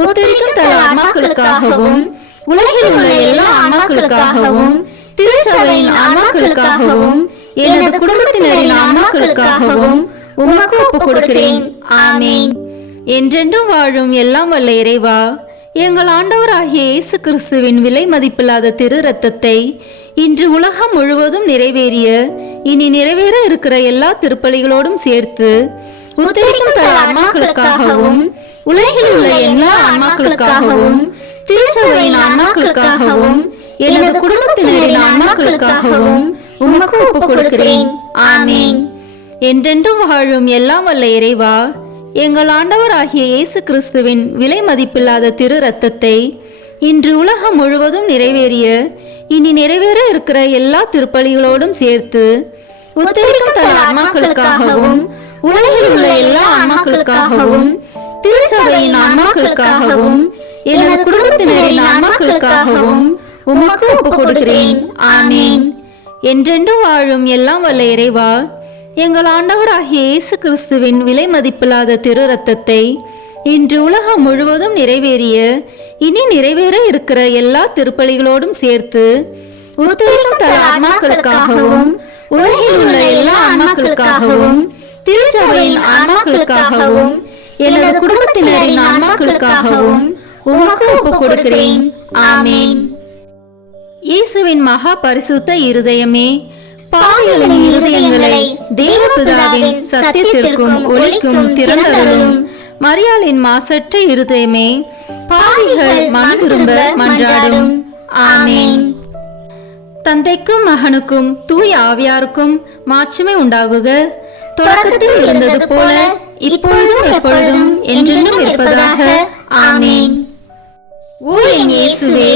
உத்தரிக்கும் தன் ஆன்மாக்களுக்காகவும் உலகில் உள்ள எல்லா ஆன்மாக்களுக்காகவும் திருச்சபையின் ஆன்மாக்களுக்காகவும் எனது குடும்பத்தினரின் ஆன்மாக்களுக்காகவும் உமக்கு ஒப்புக் கொடுக்கிறேன். ஆமீன். என்றென்றும் வாழும் எல்லாம் வல்ல இறைவா, எங்கள் ஆண்டவராகிய இயேசு கிறிஸ்துவின் விலை மதிப்பில்லாத திரு இரத்தத்தை இன்று உலகம் முழுவதும் நிறைவேறிய இனி நிறைவேற இருக்கிற எல்லா திருப்பலிகளோடும் சேர்த்து உத்தரிக்கும் தன் ஆன்மாக்களுக்காகவும் உலகில் உள்ள எல்லா ஆன்மாக்களுக்காகவும் திருச்சபையின் ஆன்மாக்களுக்காகவும் எனது குடும்பத்தினரின் ஆன்மாக்களுக்காகவும் உமக்கு ஒப்புக் கொடுக்கிறேன். ஆமீன். என்றென்றும் வாழும் எல்லாம் வல்ல இறைவா, எங்கள் ஆண்டவராகிய இயேசு கிறிஸ்துவின் விலை மதிப்பில்லாத திரு இரத்தத்தை இன்று உலகம் முழுவதும் நிறைவேறிய இனி நிறைவேற இருக்கிற எல்லா திருப்பலிகளோடும் சேர்த்து உத்தரிக்கும் தன் ஆன்மாக்களுக்காகவும் உலகில் உள்ள எல்லா ஆன்மாக்களுக்காகவும் திருச்சபையின் ஆன்மாக்களுக்காகவும் எனது குடும்பத்தினரின் ஆன்மாக்களுக்காகவும் உமக்கு ஒப்புக் கொடுக்கிறேன். ஆமீன். என்றென்றும் வாழும் எல்லாம் வல்ல இறைவா, எங்கள் ஆண்டவராகிய இயேசு கிறிஸ்துவின் விலை மதிப்பில்லாத திரு இரத்தத்தை இன்று உலகம் முழுவதும் நிறைவேறிய இனி நிறைவேற இருக்கிற எல்லா திருப்பலிகளோடும் சேர்த்து உத்தரிக்கும் தன் ஆன்மாக்களுக்காகவும் உலகில் உள்ள எல்லா ஆன்மாக்களுக்காகவும் திருச்சபையின் ஆன்மாக்களுக்காகவும் எனது குடும்பத்தினரின் ஆன்மாக்களுக்காகவும் உமக்கு ஒப்புக் கொடுக்கிறேன். ஆமீன். இயேசுவின் மகா பரிசுத்த இருதயமே, பாவிகளின் இருதயங்களை தேவபிதாவின் சத்தியத்திற்கும் ஒளிக்கும் திறந்தருளும். மரியாளின் மாசற்ற இருதயமே, பாவிகள் மனம் திரும்ப மன்றாடும். ஆமீன். தந்தைக்கும் மகனுக்கும் தூய ஆவியாருக்கும் மாட்சிமை உண்டாகுக. தொடக்கத்தில் இருந்தது போல இப்பொழுதும் எப்பொழுதும் என்றென்றும் இருப்பதாக. ஆமீன். ஓ என் இயேசுவே,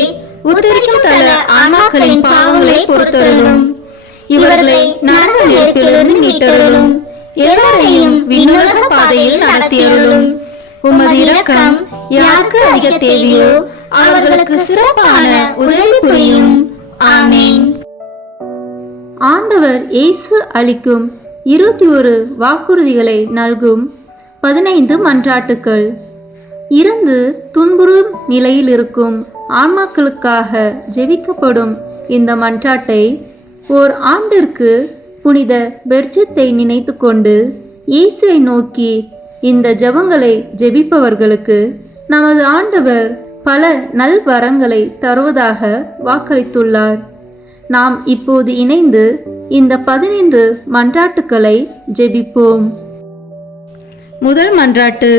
உத்தரிக்கும் தல ஆன்மாக்களின் பாவங்களை பொறுத்தருளும். இவர்களை நரக நெருப்பிலிருந்து மீட்டருளும். எல்லாரையும் விண்ணுலக பாதையில் நடத்தியருளும். உமது இரக்கம் யாருக்கு அதிக தேவையோ அவர்களுக்கு சிறப்பான உதவி புரியும். ஆமென். ஆண்டவர் இயேசு அளிக்கும் 21 வாக்குறுதிகளை நல்கும் 15 மன்றாட்டுக்கள். இறந்து துன்புறும் நிலையில் இருக்கும் ஆன்மாக்களுக்காக ஜெபிக்கப்படும் இந்த மன்றாட்டை ஓர் ஆண்டிற்கு புனித பெர்ஜத்தை நினைத்து கொண்டு இயேசுவை நோக்கி இந்த ஜெபங்களை ஜெபிப்பவர்களுக்கு நமது ஆண்டவர் பல நல்வரங்களை தருவதாக வாக்களித்துள்ளார். நாம் இப்போது இணைந்து இந்த 15 மன்றாட்டுக்களை ஜெபிப்போம். முதல் மன்றாட்டு.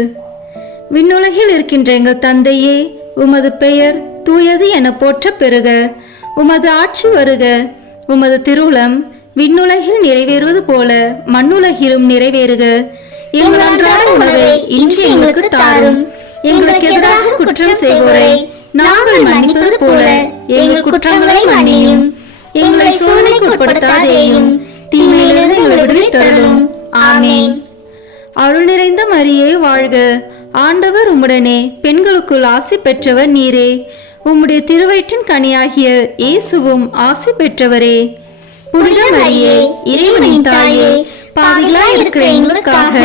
விண்ணுலகில் இருக்கின்ற எங்கள் தந்தையே, உமது பெயர் தூயது என போற்ற பெறுக. உமது ஆட்சி வருக. உமது திருவுளம் விண்ணுலகில் நிறைவேறுவது போல மண்ணுலகிலும் நிறைவேறுக. எங்கள் அன்றாட உணவை இன்று எங்களுக்கு தாரும். எங்களுக்கு எதிராக குற்றம் செய்வோரை நாங்கள் மன்னிப்பது போல எங்கள் குற்றங்களை மன்னியும். எங்களை சோதனைக்கு உட்படுத்தாதேயும், தீமையிலிருந்து எங்களை விடுவித்தருளும். ஆமென். அருள் நிறைந்த மரியே வாழ்க. ஆண்டவர் உம்முடனே, பெண்களுக்குள் ஆசி பெற்றவர் நீரே. உம்முடைய திருவயிற்றின் கனியாகிய இயேசுவும் ஆசி பெற்றவரே. புனித மரியே, இறைவனின் தாயே, பாவிகளாய் இருக்கிற எங்களுக்காக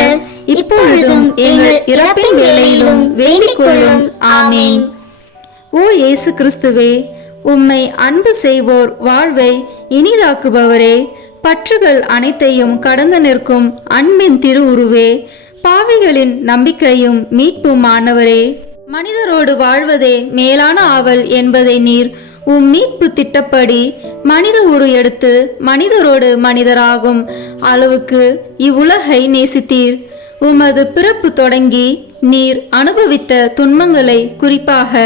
இப்பொழுதும் எங்கள் இறப்பின் வேளையிலும் வேண்டிக் கொள்ளும். ஆமென். ஓ இயேசு கிறிஸ்துவே, உம்மை அன்பு செய்வோர் வாழ்வை இனிதாக்குபவரே, பற்றுகள் அனைத்தையும் கடந்து நிற்கும் அன்பின் திருவுருவே, பாவிகளின் நம்பிக்கையும் மீட்புமானவரே, மனிதரோடு வாழ்வதே மேலான ஆவல் என்பதை நீர் உம் மீட்பு திட்டப்படி மனித உரு எடுத்து மனிதரோடு மனிதராகும் அளவுக்கு இவ்வுலகை நேசித்தீர். உமது பிறப்பு தொடங்கி நீர் அனுபவித்த துன்பங்களை, குறிப்பாக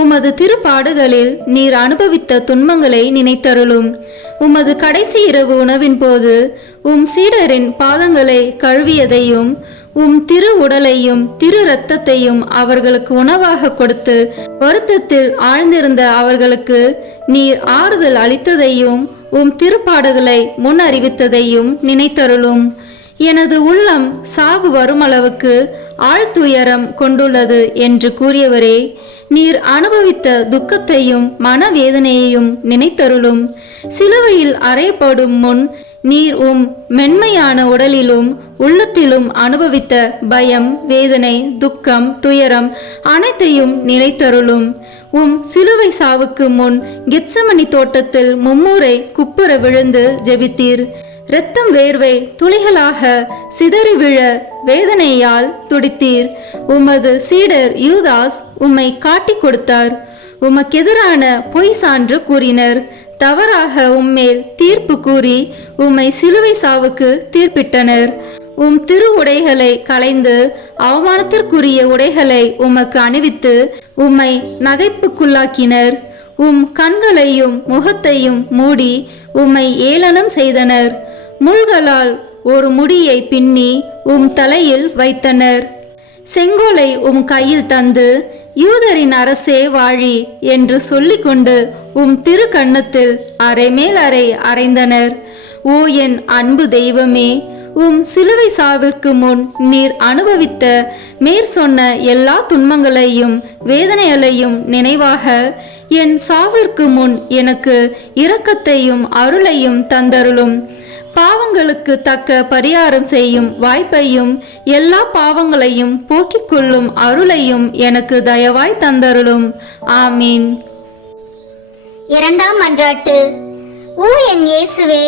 உமது திருப்பாடுகளில் நீர் அனுபவித்த துன்பங்களை நினைத்தருளும். உமது கடைசி இரவு உணவின் போது உம் சீடரின் பாதங்களை கழுவியதையும் உம் திரு உடலையும் திரு இரத்தத்தையும் அவர்களுக்கு உணவாக கொடுத்து வருத்தத்தில் ஆழ்ந்திருந்த அவர்களுக்கு நீர் ஆறுதல் அளித்ததையும் உம் திருப்பாடுகளை முன் அறிவித்ததையும் நினைத்தருளும். எனது உள்ளம் சாவு வருமளவுக்கு ஆழ்துயரம் கொண்டுள்ளது என்று கூறியவரே, நீர் அனுபவித்த துக்கத்தையும் மனவேதனையையும் நினைத்தருளும். சிலுவையில் அறையப்படும் முன் நீர் உம் மென்மையான உடலிலும் உள்ளத்திலும் அனுபவித்த பயம், வேதனை, துக்கம், துயரம் அனைத்தையும் நினைத்தருளும். உம் சிலுவை சாவுக்கு முன் கெத்சமனி தோட்டத்தில் மும்முறை குப்புற விழுந்து ஜெபித்தீர். இரத்தம் வேர்வை துளிகளாக சிதறி விழ வேதனையால் துடித்தீர். உமது சீடர் யூதாஸ் உம்மை காட்டி கொடுத்தார். உமக்கெதிரான பொய் சான்று கூறினர். தவறாக உம்மேல் தீர்ப்பு கூறி உம்மை சிலுவை சாவுக்கு தீர்ப்பிட்டனர். உம் திரு உடைகளை களைந்து அவமானத்திற்குரிய உடைகளை உமக்கு அணிவித்து உம்மை நகைப்புக்குள்ளாக்கினர். உம் கண்களையும் முகத்தையும் மூடி உம்மை ஏளனம் செய்தனர். முள்களால் ஒரு முடியை பின்னி உம் தலையில் வைத்தனர். செங்கோலை உம் கையில் தந்து யூதரின் அரசே வாழி என்று சொல்லிக்கொண்டு உம் திரு கன்னத்தில் அரை மேல் அறை அறைந்தனர். ஓ என் அன்பு தெய்வமே, உம் சிலுவை சாவிற்கு முன் நீர் அனுபவித்த மேற்சொன்ன எல்லா துன்பங்களையும் வேதனைகளையும் நினைவாக என் சாவிற்கு முன் எனக்கு இரக்கத்தையும் அருளையும் தந்தருளும். பாவங்களுக்கு தக்க பரிகாரம் செய்யும் வாய்ப்பையும் எல்லா பாவங்களையும் போக்கிக் கொள்ளும் அருளையும் எனக்கு தயவாய் தந்தருளும். ஆமீன். இரண்டாம் மன்றாட்டு. ஓ என் இயேசுவே,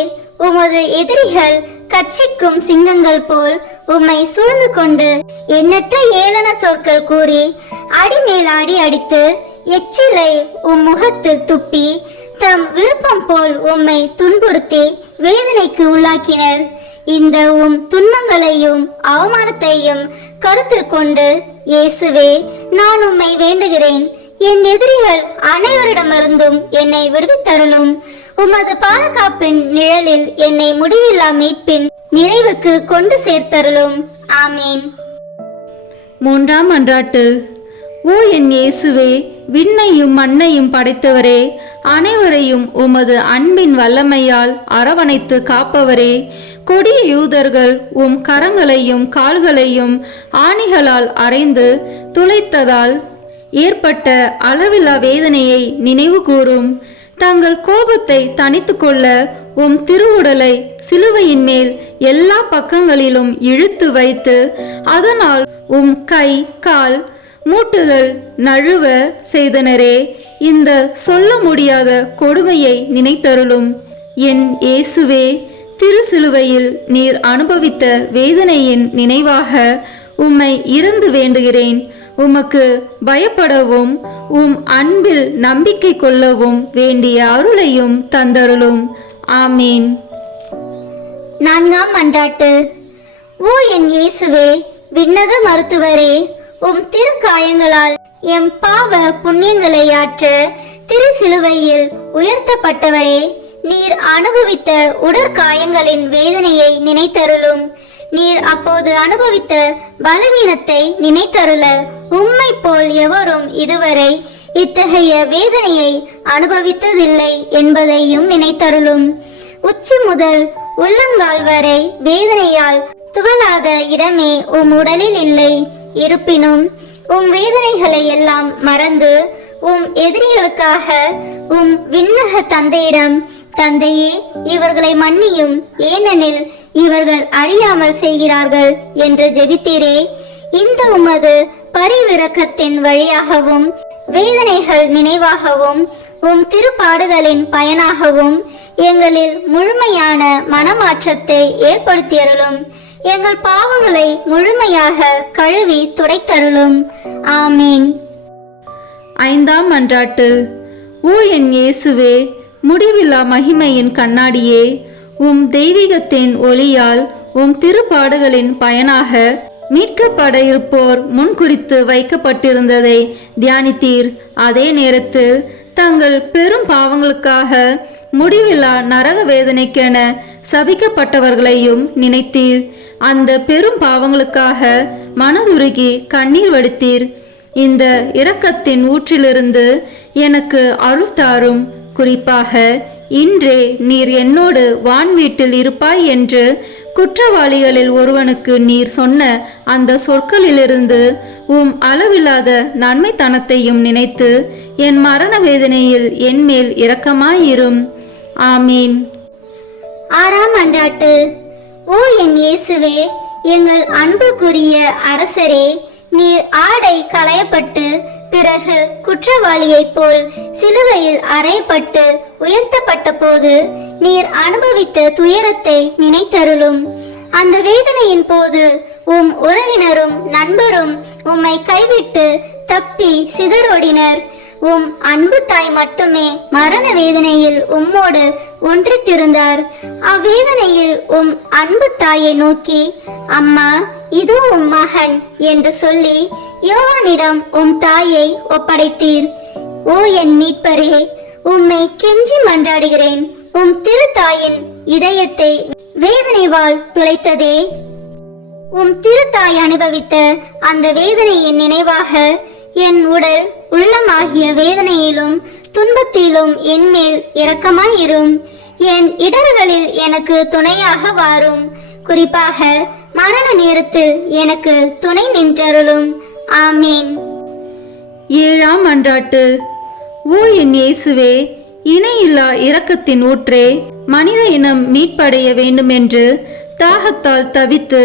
உமது எதிரிகள் கட்சிக்கும் சிங்கங்கள் போல் உம்மை சூழ்ந்து கொண்டு எண்ணற்ற ஏளன சொற்கள் கூறி அடிமேல் அடி அடித்து எச்சிலை உம் முகத்தில் துப்பி தம் விருப்பம் போல் உம்மை துன்புறுத்தி வேதனைக்கு உள்ளாக்கினர். இந்த உம் துன்பங்களையும் அவமானத்தையும் கருத்தில் கொண்டு இயேசுவே, நான் உம்மை வேண்டுகிறேன். என் எதிரிகள் அனைவரிடமிருந்தும் என்னை விடுவித்தருளும். உமது பாதுகாப்பின் நிழலில் என்னை முடிவில்லா மீட்பின் நிறைவுக்கு கொண்டு சேர்த்தருளும். ஆமீன். மூன்றாம் மன்றாட்டு. ஓ என் இயேசுவே, விண்ணையும் மண்ணையும் படைத்தவரே, அனைவரையும் உமது அன்பின் வல்லமையால் அரவணைத்து காப்பவரே, கொடிய யூதர்கள் உம் கரங்களையும் கால்களையும் ஆணிகளால் அறைந்து துளைத்ததால் ஏற்பட்ட அளவில்லா வேதனையை நினைவு கூறும். தங்கள் கோபத்தை தணித்து கொள்ள உம் திருவுடலை சிலுவையின் மேல் எல்லா பக்கங்களிலும் இழுத்து வைத்து அதனால் உம் கை கால் மூட்டுகள் நழுவ செய்தனரே, இந்த சொல்ல முடியாத கொடுமையை நினைத்தருளும். என் இயேசுவே, திருசிலுவையில் நீர் அனுபவித்த வேதனையின் நினைவாக உம்மை இருந்து வேண்டுகிறேன். உமக்கு பயப்படவும் உம் அன்பில் நம்பிக்கை கொள்ளவும் வேண்டிய அருளையும் தந்தருளும். ஆமீன். 4ஆம் மன்றாட்டு. ஓ என் இயேசுவே, விண்ணக மருத்துவரே, உம் திருக்காயங்களால் எம் பாவ புண்ணியங்களை ஆற்ற திருசிலுவையில் உயர்த்தப்பட்டவரே, நீர் அனுபவித்த உடற்காயங்களின் வேதனையை நினைத்தருளும். நீர் அப்போது அனுபவித்த பலவீனத்தை நினைத்தருள உம்மை போல் எவரும் இதுவரை இத்தகைய வேதனையை அனுபவித்ததில்லை என்பதையும் நினைத்தருளும். உச்சி முதல் உள்ளங்கால் வரை வேதனையால் துவளாத இடமே உம் உடலில் இல்லை. இருப்பினும் உம் வேதனைகளை எல்லாம் மறந்து உம் எதிரிகளுக்காக உம் விண்ணக தந்தையிடம், தந்தையே, இவர்களை மன்னியும், ஏனெனில் இவர்கள் அறியாமல் செய்கிறார்கள் என்று ஜெபித்தீரே. இந்த உமது பரிவிரக்கத்தின் வழியாகவும் வேதனைகள் நினைவாகவும் உம் திருப்பாடுகளின் பயனாகவும் எங்களில் முழுமையான மனமாற்றத்தை ஏற்படுத்தியருளும். எங்கள் பாவங்களை முழுமையாக கழுவி துடைத்தருளும். ஆமீன். 5ஆம் மன்றாட்டு. ஓ என் இயேசுவே, முடிவில்லா மகிமையின் கண்ணாடியே, உம் தெய்வீகத்தின் ஒளியால் உம் திருப்பாடுகளின் பயனாக மீட்கப்பட இருப்போர் முன்குறித்து வைக்கப்பட்டிருந்ததை தியானித்தீர். அதே நேரத்தில் தங்கள் பெரும் பாவங்களுக்காக முடிவில்லா நரக வேதனைக்கென சபிக்கப்பட்டவர்களையும் நினைத்தீர். அந்த பெரும் பாவங்களுக்காக மனதுருகி கண்ணீர் வடித்தீர். இந்த இரக்கத்தின் ஊற்றிலிருந்து எனக்கு அருள் தாரும். குறிப்பாக இன்றே நீர் என்னோடு வான் வீட்டில் இருப்பாய் என்று குற்றவாளிகளில் ஒருவனுக்கு நீர் சொன்ன அந்த சொற்களிலிருந்து உம் அளவில்லாத நன்மைத்தனத்தையும் நினைத்து என் மரண வேதனையில் என்மேல் இரக்கமாயிரும். ஆமீன். 6ஆம் மன்றாட்டு. ஓ என் இயேசுவே, எங்கள் அன்புக்குரிய அரசரே, நீர் ஆடை களையப்பட்டு பிறகு குற்றவாளியைப் போல் சிலுவையில் அறையப்பட்டு உயர்த்தப்பட்ட போது நீர் அனுபவித்த துயரத்தை நினைத்தருளும். அந்த வேதனையின் போது உம் உறவினரும் நண்பரும் உம்மை கைவிட்டு தப்பி சிதறோடினர். உம் அன்பு தாய் மட்டுமே மரண வேதனையில் உம்மோடு ஒன்றித்திருந்தார். அவ்வேதனையில் உம் அன்பு தாயை நோக்கி, அம்மா, இதோ உம் மகன் என்று சொல்லி யோவானிடம் உம் தாயை ஒப்படைத்தீர். ஓ என் மீட்பரே, உம்மை கெஞ்சி மன்றாடுகிறேன். உம் திருத்தாயின் இதயத்தை வேதனைவால் துளைத்ததே. உம் திருத்தாய் அனுபவித்த அந்த வேதனையின் நினைவாக என் உடல் உள்ளமாகிய வேதனையிலும் துன்பத்திலும் என்மேல் இரக்கமாயிரும். என் இடர்களில் எனக்கு துணையாக வாரும். குறிப்பாக மரண நேரத்தில் எனக்கு துணை நின்றருளும். ஆமீன். 7ஆம் மன்றாட்டு. ஓ என் இயேசுவே, இணையில்லா இரக்கத்தின் ஊற்றே, மனித இனம் மீட்படைய வேண்டுமென்று தாகத்தால் தவித்து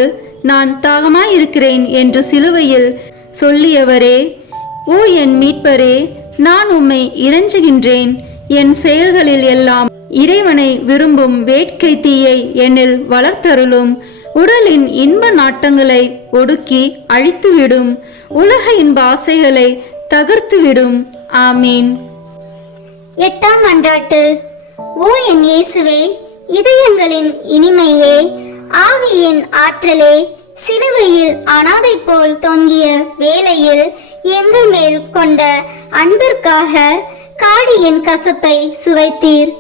நான் தாகமாயிருக்கிறேன் என்று சிலுவையில் சொல்லியவரே, ஓ என் மீட்பரே, நான் உம்மை இறைஞ்சுகின்றேன். என் செயல்களில் எல்லாம் இறைவனை விரும்பும் வேட்கை தீயை என்னில் வளர்த்தருளும். உடலின் இன்ப நாட்டங்களை ஒடுக்கி அழித்துவிடும். உலக இன்ப ஆசைகளை தகர்த்துவிடும். ஆமீன். 8ஆம் மன்றாட்டு. ஓ என் இயேசுவே, இதயங்களின் இனிமையே, ஆவியின் ஆற்றலே, சிலுவையில் அனாதை போல் தொங்கிய வேளையில் எங்கள் மேல் கொண்ட அன்பிற்காக காடியின் கசப்பை சுவைத்தீர்.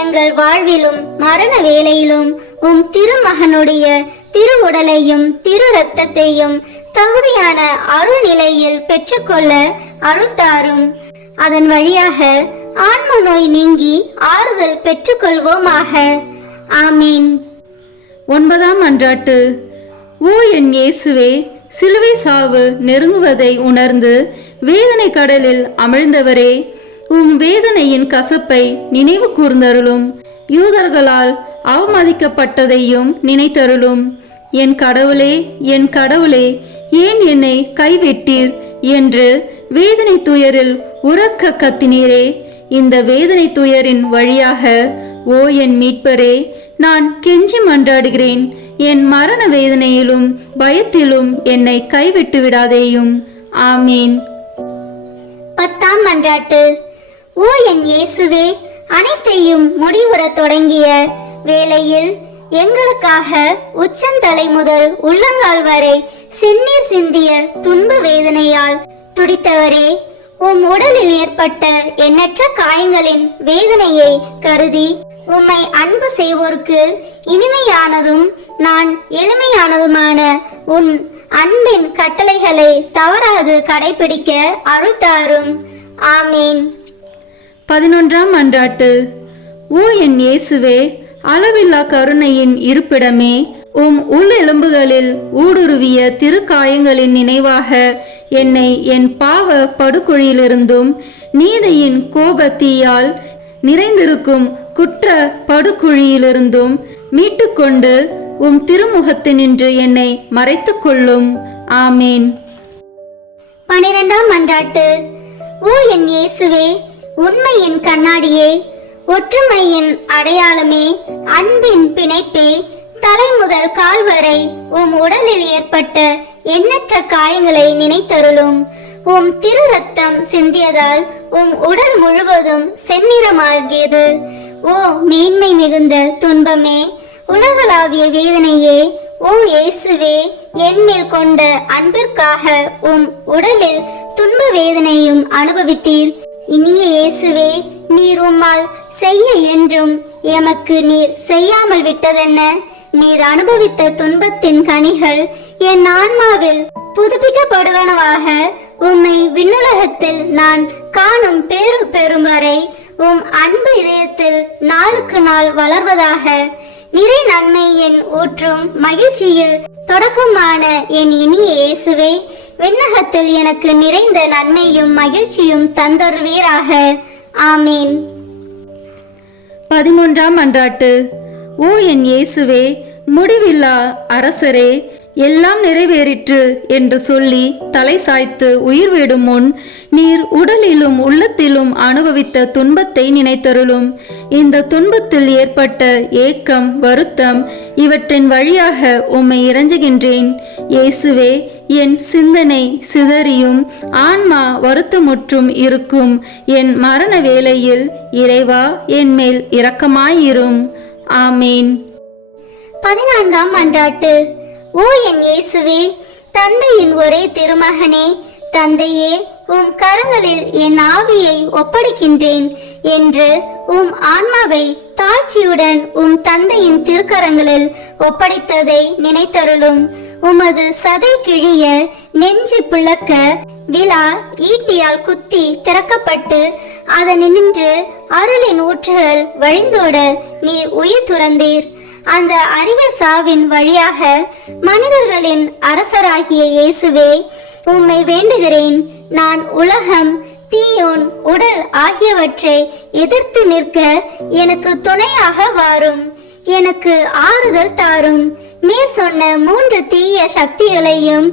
எங்கள் வாழ்விலும் மரண வேளையிலும் உம் திருமகனுடைய திருவுடலையும் திரு இரத்தத்தையும் தகுதியான அருள் நிலையில் பெற்றுக்கொள்ள அருள் தாரும். அதன் வழியாக ஆன்ம நோய் நீங்கி ஆறுதல் பெற்றுக்கொள்வோமாக. ஆமீன். 9ஆம் மன்றாட்டு. ஓ என் இயேசுவே, சிலுவை சாவு நெருங்குவதை உணர்ந்து வேதனை கடலில் அமிழ்ந்தவரே, உம் வேதனையின் கசப்பை நினைவு கூர்ந்தருளும். யூதர்களால் அவமதிக்கப்பட்டதையும் நினைத்தருளும். என் கடவுளே, என் கடவுளே, ஏன் என்னை கைவிட்டீர் என்று வேதனை துயரில் உரக்க கத்தினீரே. இந்த வேதனை துயரின் வழியாக ஓ என் மீட்பரே, நான் கெஞ்சி மன்றாடுகிறேன். என் மரண வேதனையிலும் பயத்திலும் என்னை கைவிட்டு விடாதேயும். ஆமீன். 10ஆம் மன்றாட்டு. ஓ என் இயேசுவே, அனைத்தையும் முடிவுறத் தொடங்கிய வேளையில் எங்களுக்காக உச்சந்தலை முதல் உள்ளங்கால் வரை செந்நீர் சிந்திய துன்ப வேதனையால் துடித்தவரே, உம் உடலில் ஏற்பட்ட எண்ணற்ற காயங்களின் வேதனையை கருதி உம்மை அன்பு செய்வோருக்கு இனிமையானதும் நான் எளிமையானதுமான உன் அன்பின் கட்டளைகளை தவறாது கடைபிடிக்க அருள் தாரும். ஆமீன். 11ஆம் மன்றாட்டு. ஓ என் இயேசுவே, அளவில்லா கருணையின் இருப்பிடமே, உம் உள்ளெலும்புகளில் ஊடுருவிய திருக்காயங்களின் நினைவாக என்னை என் பாவ படுகுழியிலிருந்தும் நீதியின் கோபத்தீயால் நிறைந்திருக்கும் குற்ற படுகுழியிலிருந்தும் மீட்டுக்கொண்டு உம் திருமுகத்தினின்று என்னை மறைத்துக் கொள்ளும். ஆமீன். 12ஆம் மன்றாட்டு. ஓ என் இயேசுவே, உண்மையின் கண்ணாடியே, ஒற்றுமையின் அடையாளமே, அன்பின் பிணைப்பே, தலை முதல் கால் வரை உம் உடலில் ஏற்பட்ட எண்ணற்ற காயங்களை நினைத்தருளும். உம் திரு ரத்தம் சிந்தியதால் உம் உடல் முழுவதும் செந்நிறமாகியது. ஓ மேன்மை மிகுந்த துன்பமே, உலகளாவிய வேதனையே, ஓ இயேசுவே, என்மேல் கொண்ட அன்பிற்காக உம் உடலில் துன்ப வேதனையும் அனுபவித்தீர். இனிய இயேசுவே, நீர் உம்மால் செய்ய என்றும் எமக்கு நீர் செய்யாமல் விட்டதென்ன? நீர் அனுபவித்த துன்பத்தின் கனிகள் என் ஆன்மாவில் புதுப்பிக்கப்படுவனவாக உம்மை விண்ணுலகத்தில் நான் காணும் பேரு பெறும் வரை உம் அன்பு இதயத்தில் நாளுக்கு நாள் வளர்வதாக. நிறை நன்மை என் ஊற்றும் மகிழ்ச்சியில் தொடக்கமான என் இனிய இயேசுவே, விண்ணகத்தில் எனக்கு நிறைந்த நன்மையும் மகிழ்ச்சியும் தந்தருவீராக. ஆமீன். 13ஆம் மன்றாட்டு. ஓ என் இயேசுவே, முடிவில்லா அரசரே, எல்லாம் நிறைவேறிற்று என்று சொல்லி தலை சாய்த்து உயிர் விடும் முன் நீர் உடலிலும் உள்ளத்திலும் அனுபவித்த துன்பத்தை நினைத்தருளும். இந்த துன்பத்தில் ஏற்பட்ட ஏக்கம், வருத்தம் இவற்றின் வழியாக உம்மை இறைஞ்சுகின்றேன். இயேசுவே, என் சிந்தனை சிதறியும் ஆன்மா வருத்தமுற்றும் இருக்கும் என் மரண வேளையில் இறைவா, என் மேல் இரக்கமாயிரும். ஆமீன். 14ஆம் மன்றாட்டு. ஓ என் இயேசுவே, தந்தையின் ஒரே திருமகனே, தந்தையே, உம் கரங்களில் என் ஆவியை ஒப்படைக்கின்றேன் என்று உம் ஆன்மாவை தாழ்ச்சியுடன் உம் தந்தையின் திருக்கரங்களில் ஒப்படைத்ததை நினைத்தருளும். உமது சதை கிழிய நெஞ்சு பிளக்க விழா ஈட்டியால் குத்தி திறக்கப்பட்டு அதனின்று அருளின் ஊற்றுகள் வழிந்தோட நீர் உயிர் துறந்தீர். அந்த அரிய சாவின் வழியாக மனிதர்களின் அரசராகிய இயேசுவே, உம்மை வேண்டுகிறேன். நான் உலகம், தீயோன், உடல் ஆகியவற்றை எதிர்த்து நிற்க எனக்கு துணையாக வாரும். எனக்கு ஆறுதல் தாரும். மேற் சொன்ன 3 தீய சக்திகளையும்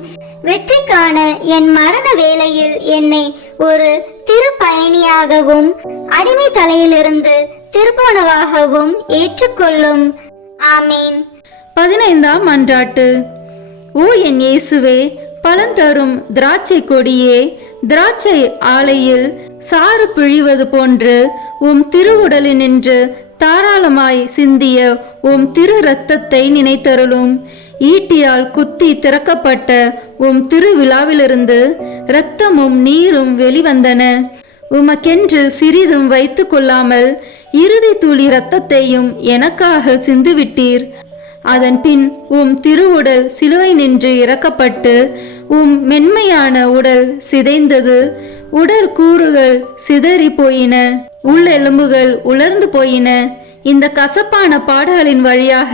வெற்றி காண என் மரண வேளையில் என்னை ஒரு திருப்பயணியாகவும் அடிமை தலையிலிருந்து திருப்போனவாகவும் ஏற்றுக்கொள்ளும். ஆமீன். 15ஆம் மன்றாட்டு. ஓ என் இயேசுவே, பலந்தரும் திராட்சை கொடியே, திராட்சை ஆலையில் சாறு பிழிவது போன்று உம் திருவுடலினின்று தாராளமாய் சிந்திய உம் திரு இரத்தத்தை நினைத்தருளும். ஈட்டியால் குத்தி திறக்கப்பட்ட உம் திருவிழாவிலிருந்து இரத்தமும் நீரும் வெளிவந்தன. உமக்கென்று சிறிதும் வைத்து கொள்ளாமல் இறுதி துளி இரத்தத்தையும் எனக்காக சிந்துவிட்டீர். அதன் பின் உம் திருவுடல் சிலுவை நின்று இறக்கப்பட்டு உம் மென்மையான உடல் சிதைந்தது. உடற்கூறுகள் சிதறி போயின, உள்ளெலும்புகள் உலர்ந்து போயின. இந்த கசப்பான பாடுகளின் வழியாக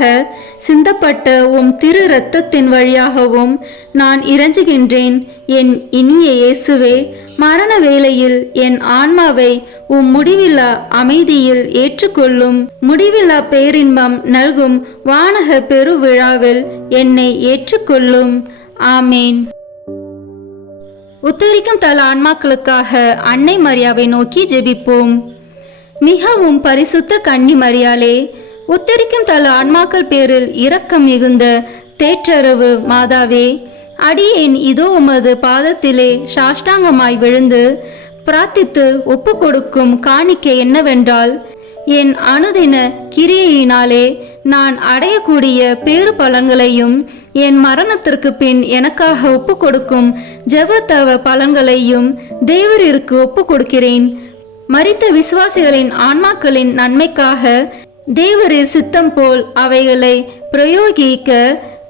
சிந்தப்பட்ட உம் திரு இரத்தத்தின் வழியாகவும் நான் இறைஞ்சுகின்றேன். என் இனிய இயேசுவே, மரண வேளையில் என் ஆன்மாவை உம் முடிவில்லா அமைதியில் ஏற்றுக்கொள்ளும். முடிவில்லா பேரின்பம் நல்கும் வானக பெருவிழாவில் என்னை ஏற்றுக்கொள்ளும். ஆமேன். உத்தரிக்கும் தல ஆன்மாக்களுக்காக அன்னை மரியாவை நோக்கி ஜெபிப்போம். மிகவும் பரிசுத்த கன்னி மரியாளே, உத்தரிக்கும் தல ஆன்மாக்கள் பேரில் இரக்கம் மிகுந்த தேற்றரவு மாதாவே, அடியேன் இதோ உமது பாதத்திலே சாஷ்டாங்கமாய் விழுந்து பிரார்த்தித்து ஒப்பு கொடுக்கும் காணிக்கை என்னவென்றால், என் அனுதின கிரியையினாலே நான் அடையக்கூடிய பேறு பலன்களையும் என் மரணத்திற்கு பின் எனக்காக ஒப்பு கொடுக்கும் ஜெபத்தவ பலன்களையும் தேவரிற்கு ஒப்பு கொடுக்கிறேன். மரித்த விசுவாசிகளின் ஆன்மாக்களின் நன்மைக்காக தேவரின் சித்தம் போல் அவைகளை பிரயோகிக்க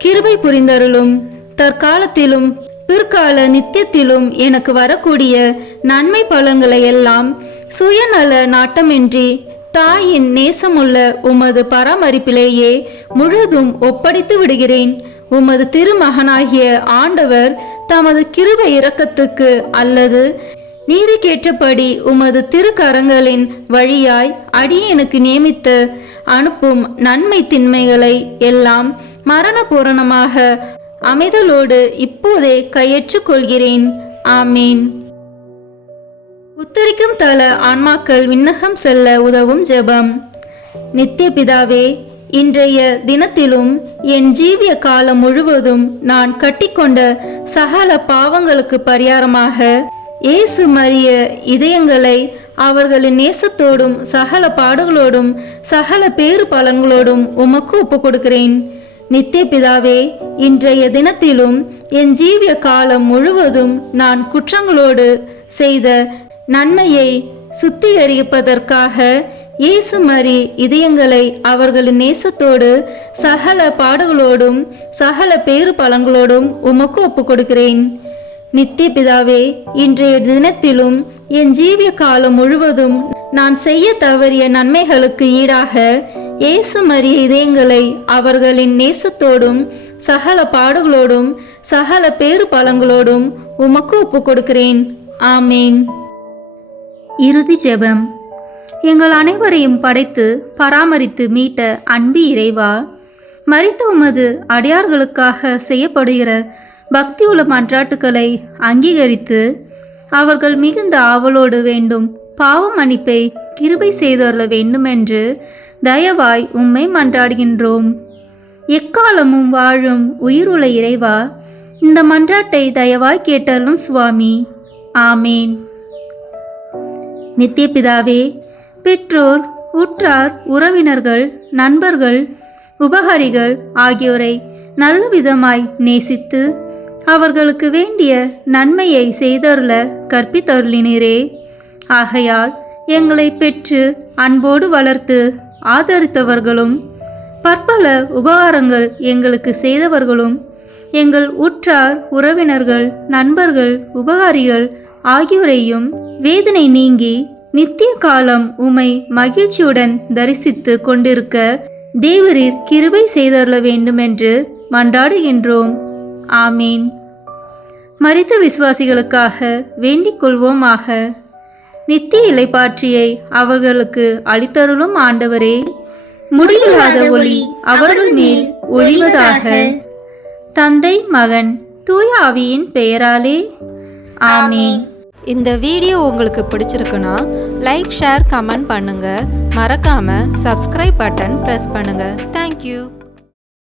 கிருபை புரிந்தருளும். தற்காலத்திலும் பிற்கால நித்தியத்திலும் எனக்கு வரக்கூடிய நன்மை பலன்களை எல்லாம் சுயநல நாட்டமின்றி தாயின் நேசமுள்ள உமது பராமரிப்பிலேயே முழுதும் ஒப்படைத்து விடுகிறேன். உமது திருமகனாகிய ஆண்டவர் தமது கிருபை இரக்கத்துக்கு அல்லது நீதிக்கேற்றபடி உமது திருக்கரங்களின் வழியாய் அடியேனுக்கு நியமித்து அனுப்பும் நன்மை திண்மைகளை எல்லாம் மரண பூரணமாக அமைதலோடு இப்போதே கையேற்றுக் கொள்கிறேன். ஆமீன். உத்தரிக்கும் தல ஆன்மாக்கள் விண்ணகம் செல்ல உதவும் ஜெபம். நித்திய பிதாவே, இன்றைய தினத்திலும் என் ஜீவிய காலம் முழுவதும் நான் கட்டிக்கொண்ட சகல பாவங்களுக்கு பரிகாரமாக இயேசு மரிய இதயங்களை அவர்களின் நேசத்தோடும் சகல பாடுகளோடும் சகல பேறு பலன்களோடும் உமக்கு ஒப்பு கொடுக்கிறேன். நித்திய பிதாவே, இன்றைய தினத்திலும் என் ஜீவிய காலம் முழுவதும் நான் குற்றங்களோடு செய்த நன்மையை சுத்திகரிப்பதற்காக இயேசு மரி இதயங்களை அவர்களின் நேசத்தோடு சகல பாடுகளோடும் சகல பேறு பலன்களோடும் உமக்கு ஒப்பு கொடுக்கிறேன். நித்திய பிதாவே, இன்றைய தினத்திலும் என் ஜீவிய காலம் முழுவதும் நான் செய்ய தவறிய நன்மைகளுக்கு ஈடாக இயேசு மரிய இதயங்களை அவர்களின் நேசத்தோடும் சகல பாடுகளோடும் சகல பேறு பலன்களோடும் உமக்கு ஒப்பு கொடுக்கிறேன். ஆமேன். இறுதி ஜெபம். எங்கள் அனைவரையும் படைத்து பராமரித்து மீட்ட அன்பு இறைவா, மரித்த உமது அடியார்களுக்காக செய்யப்படுகிற பக்தியுள்ள மன்றாட்டுக்களை அங்கீகரித்து அவர்கள் மிகுந்த ஆவலோடு வேண்டும் பாவ மன்னிப்பை கிருபை செய்தருள வேண்டுமென்று தயவாய் உம்மை மன்றாடுகின்றோம். எக்காலமும் வாழும் உயிருள்ள இறைவா, இந்த மன்றாட்டை தயவாய் கேட்டருளும் சுவாமி. ஆமேன். நித்திய பிதாவே, பெற்றோர், உற்றார், உறவினர்கள், நண்பர்கள், உபகாரிகள் ஆகியோரை நல்ல விதமாய் நேசித்து அவர்களுக்கு வேண்டிய நன்மையை செய்தருள கற்பித்தருளினீரே. ஆகையால் எங்களை பெற்று அன்போடு வளர்த்து ஆதரித்தவர்களும் பற்பல உபகாரங்கள் எங்களுக்கு செய்தவர்களும் எங்கள் உற்றார், உறவினர்கள், நண்பர்கள், உபகாரிகள் ஆகியோரையும் வேதனை நீங்கி நித்திய காலம் உம்மை மகிழ்ச்சியுடன் தரிசித்து கொண்டிருக்க தேவரீர் கிருபை செய்தருள வேண்டுமென்று மன்றாடுகின்றோம். ஆமீன். மரித்த விசுவாசிகளுக்காக வேண்டிக் கொள்வோமாக. நித்திய இளைப்பாற்றியை அவர்களுக்கு அளித்தருளும் ஆண்டவரே, முடிவில்லாத ஒளி அவர்கள் மேல் ஒளிவதாக. தந்தை, மகன், தூய ஆவியின் பெயராலே. ஆமீன். இந்த வீடியோ உங்களுக்கு பிடிச்சிருக்குன்னா லைக், ஷேர், கமெண்ட் பண்ணுங்க. மறக்காம சப்ஸ்கிரைப் பட்டன் பிரஸ் பண்ணுங்க. தேங்க்யூ.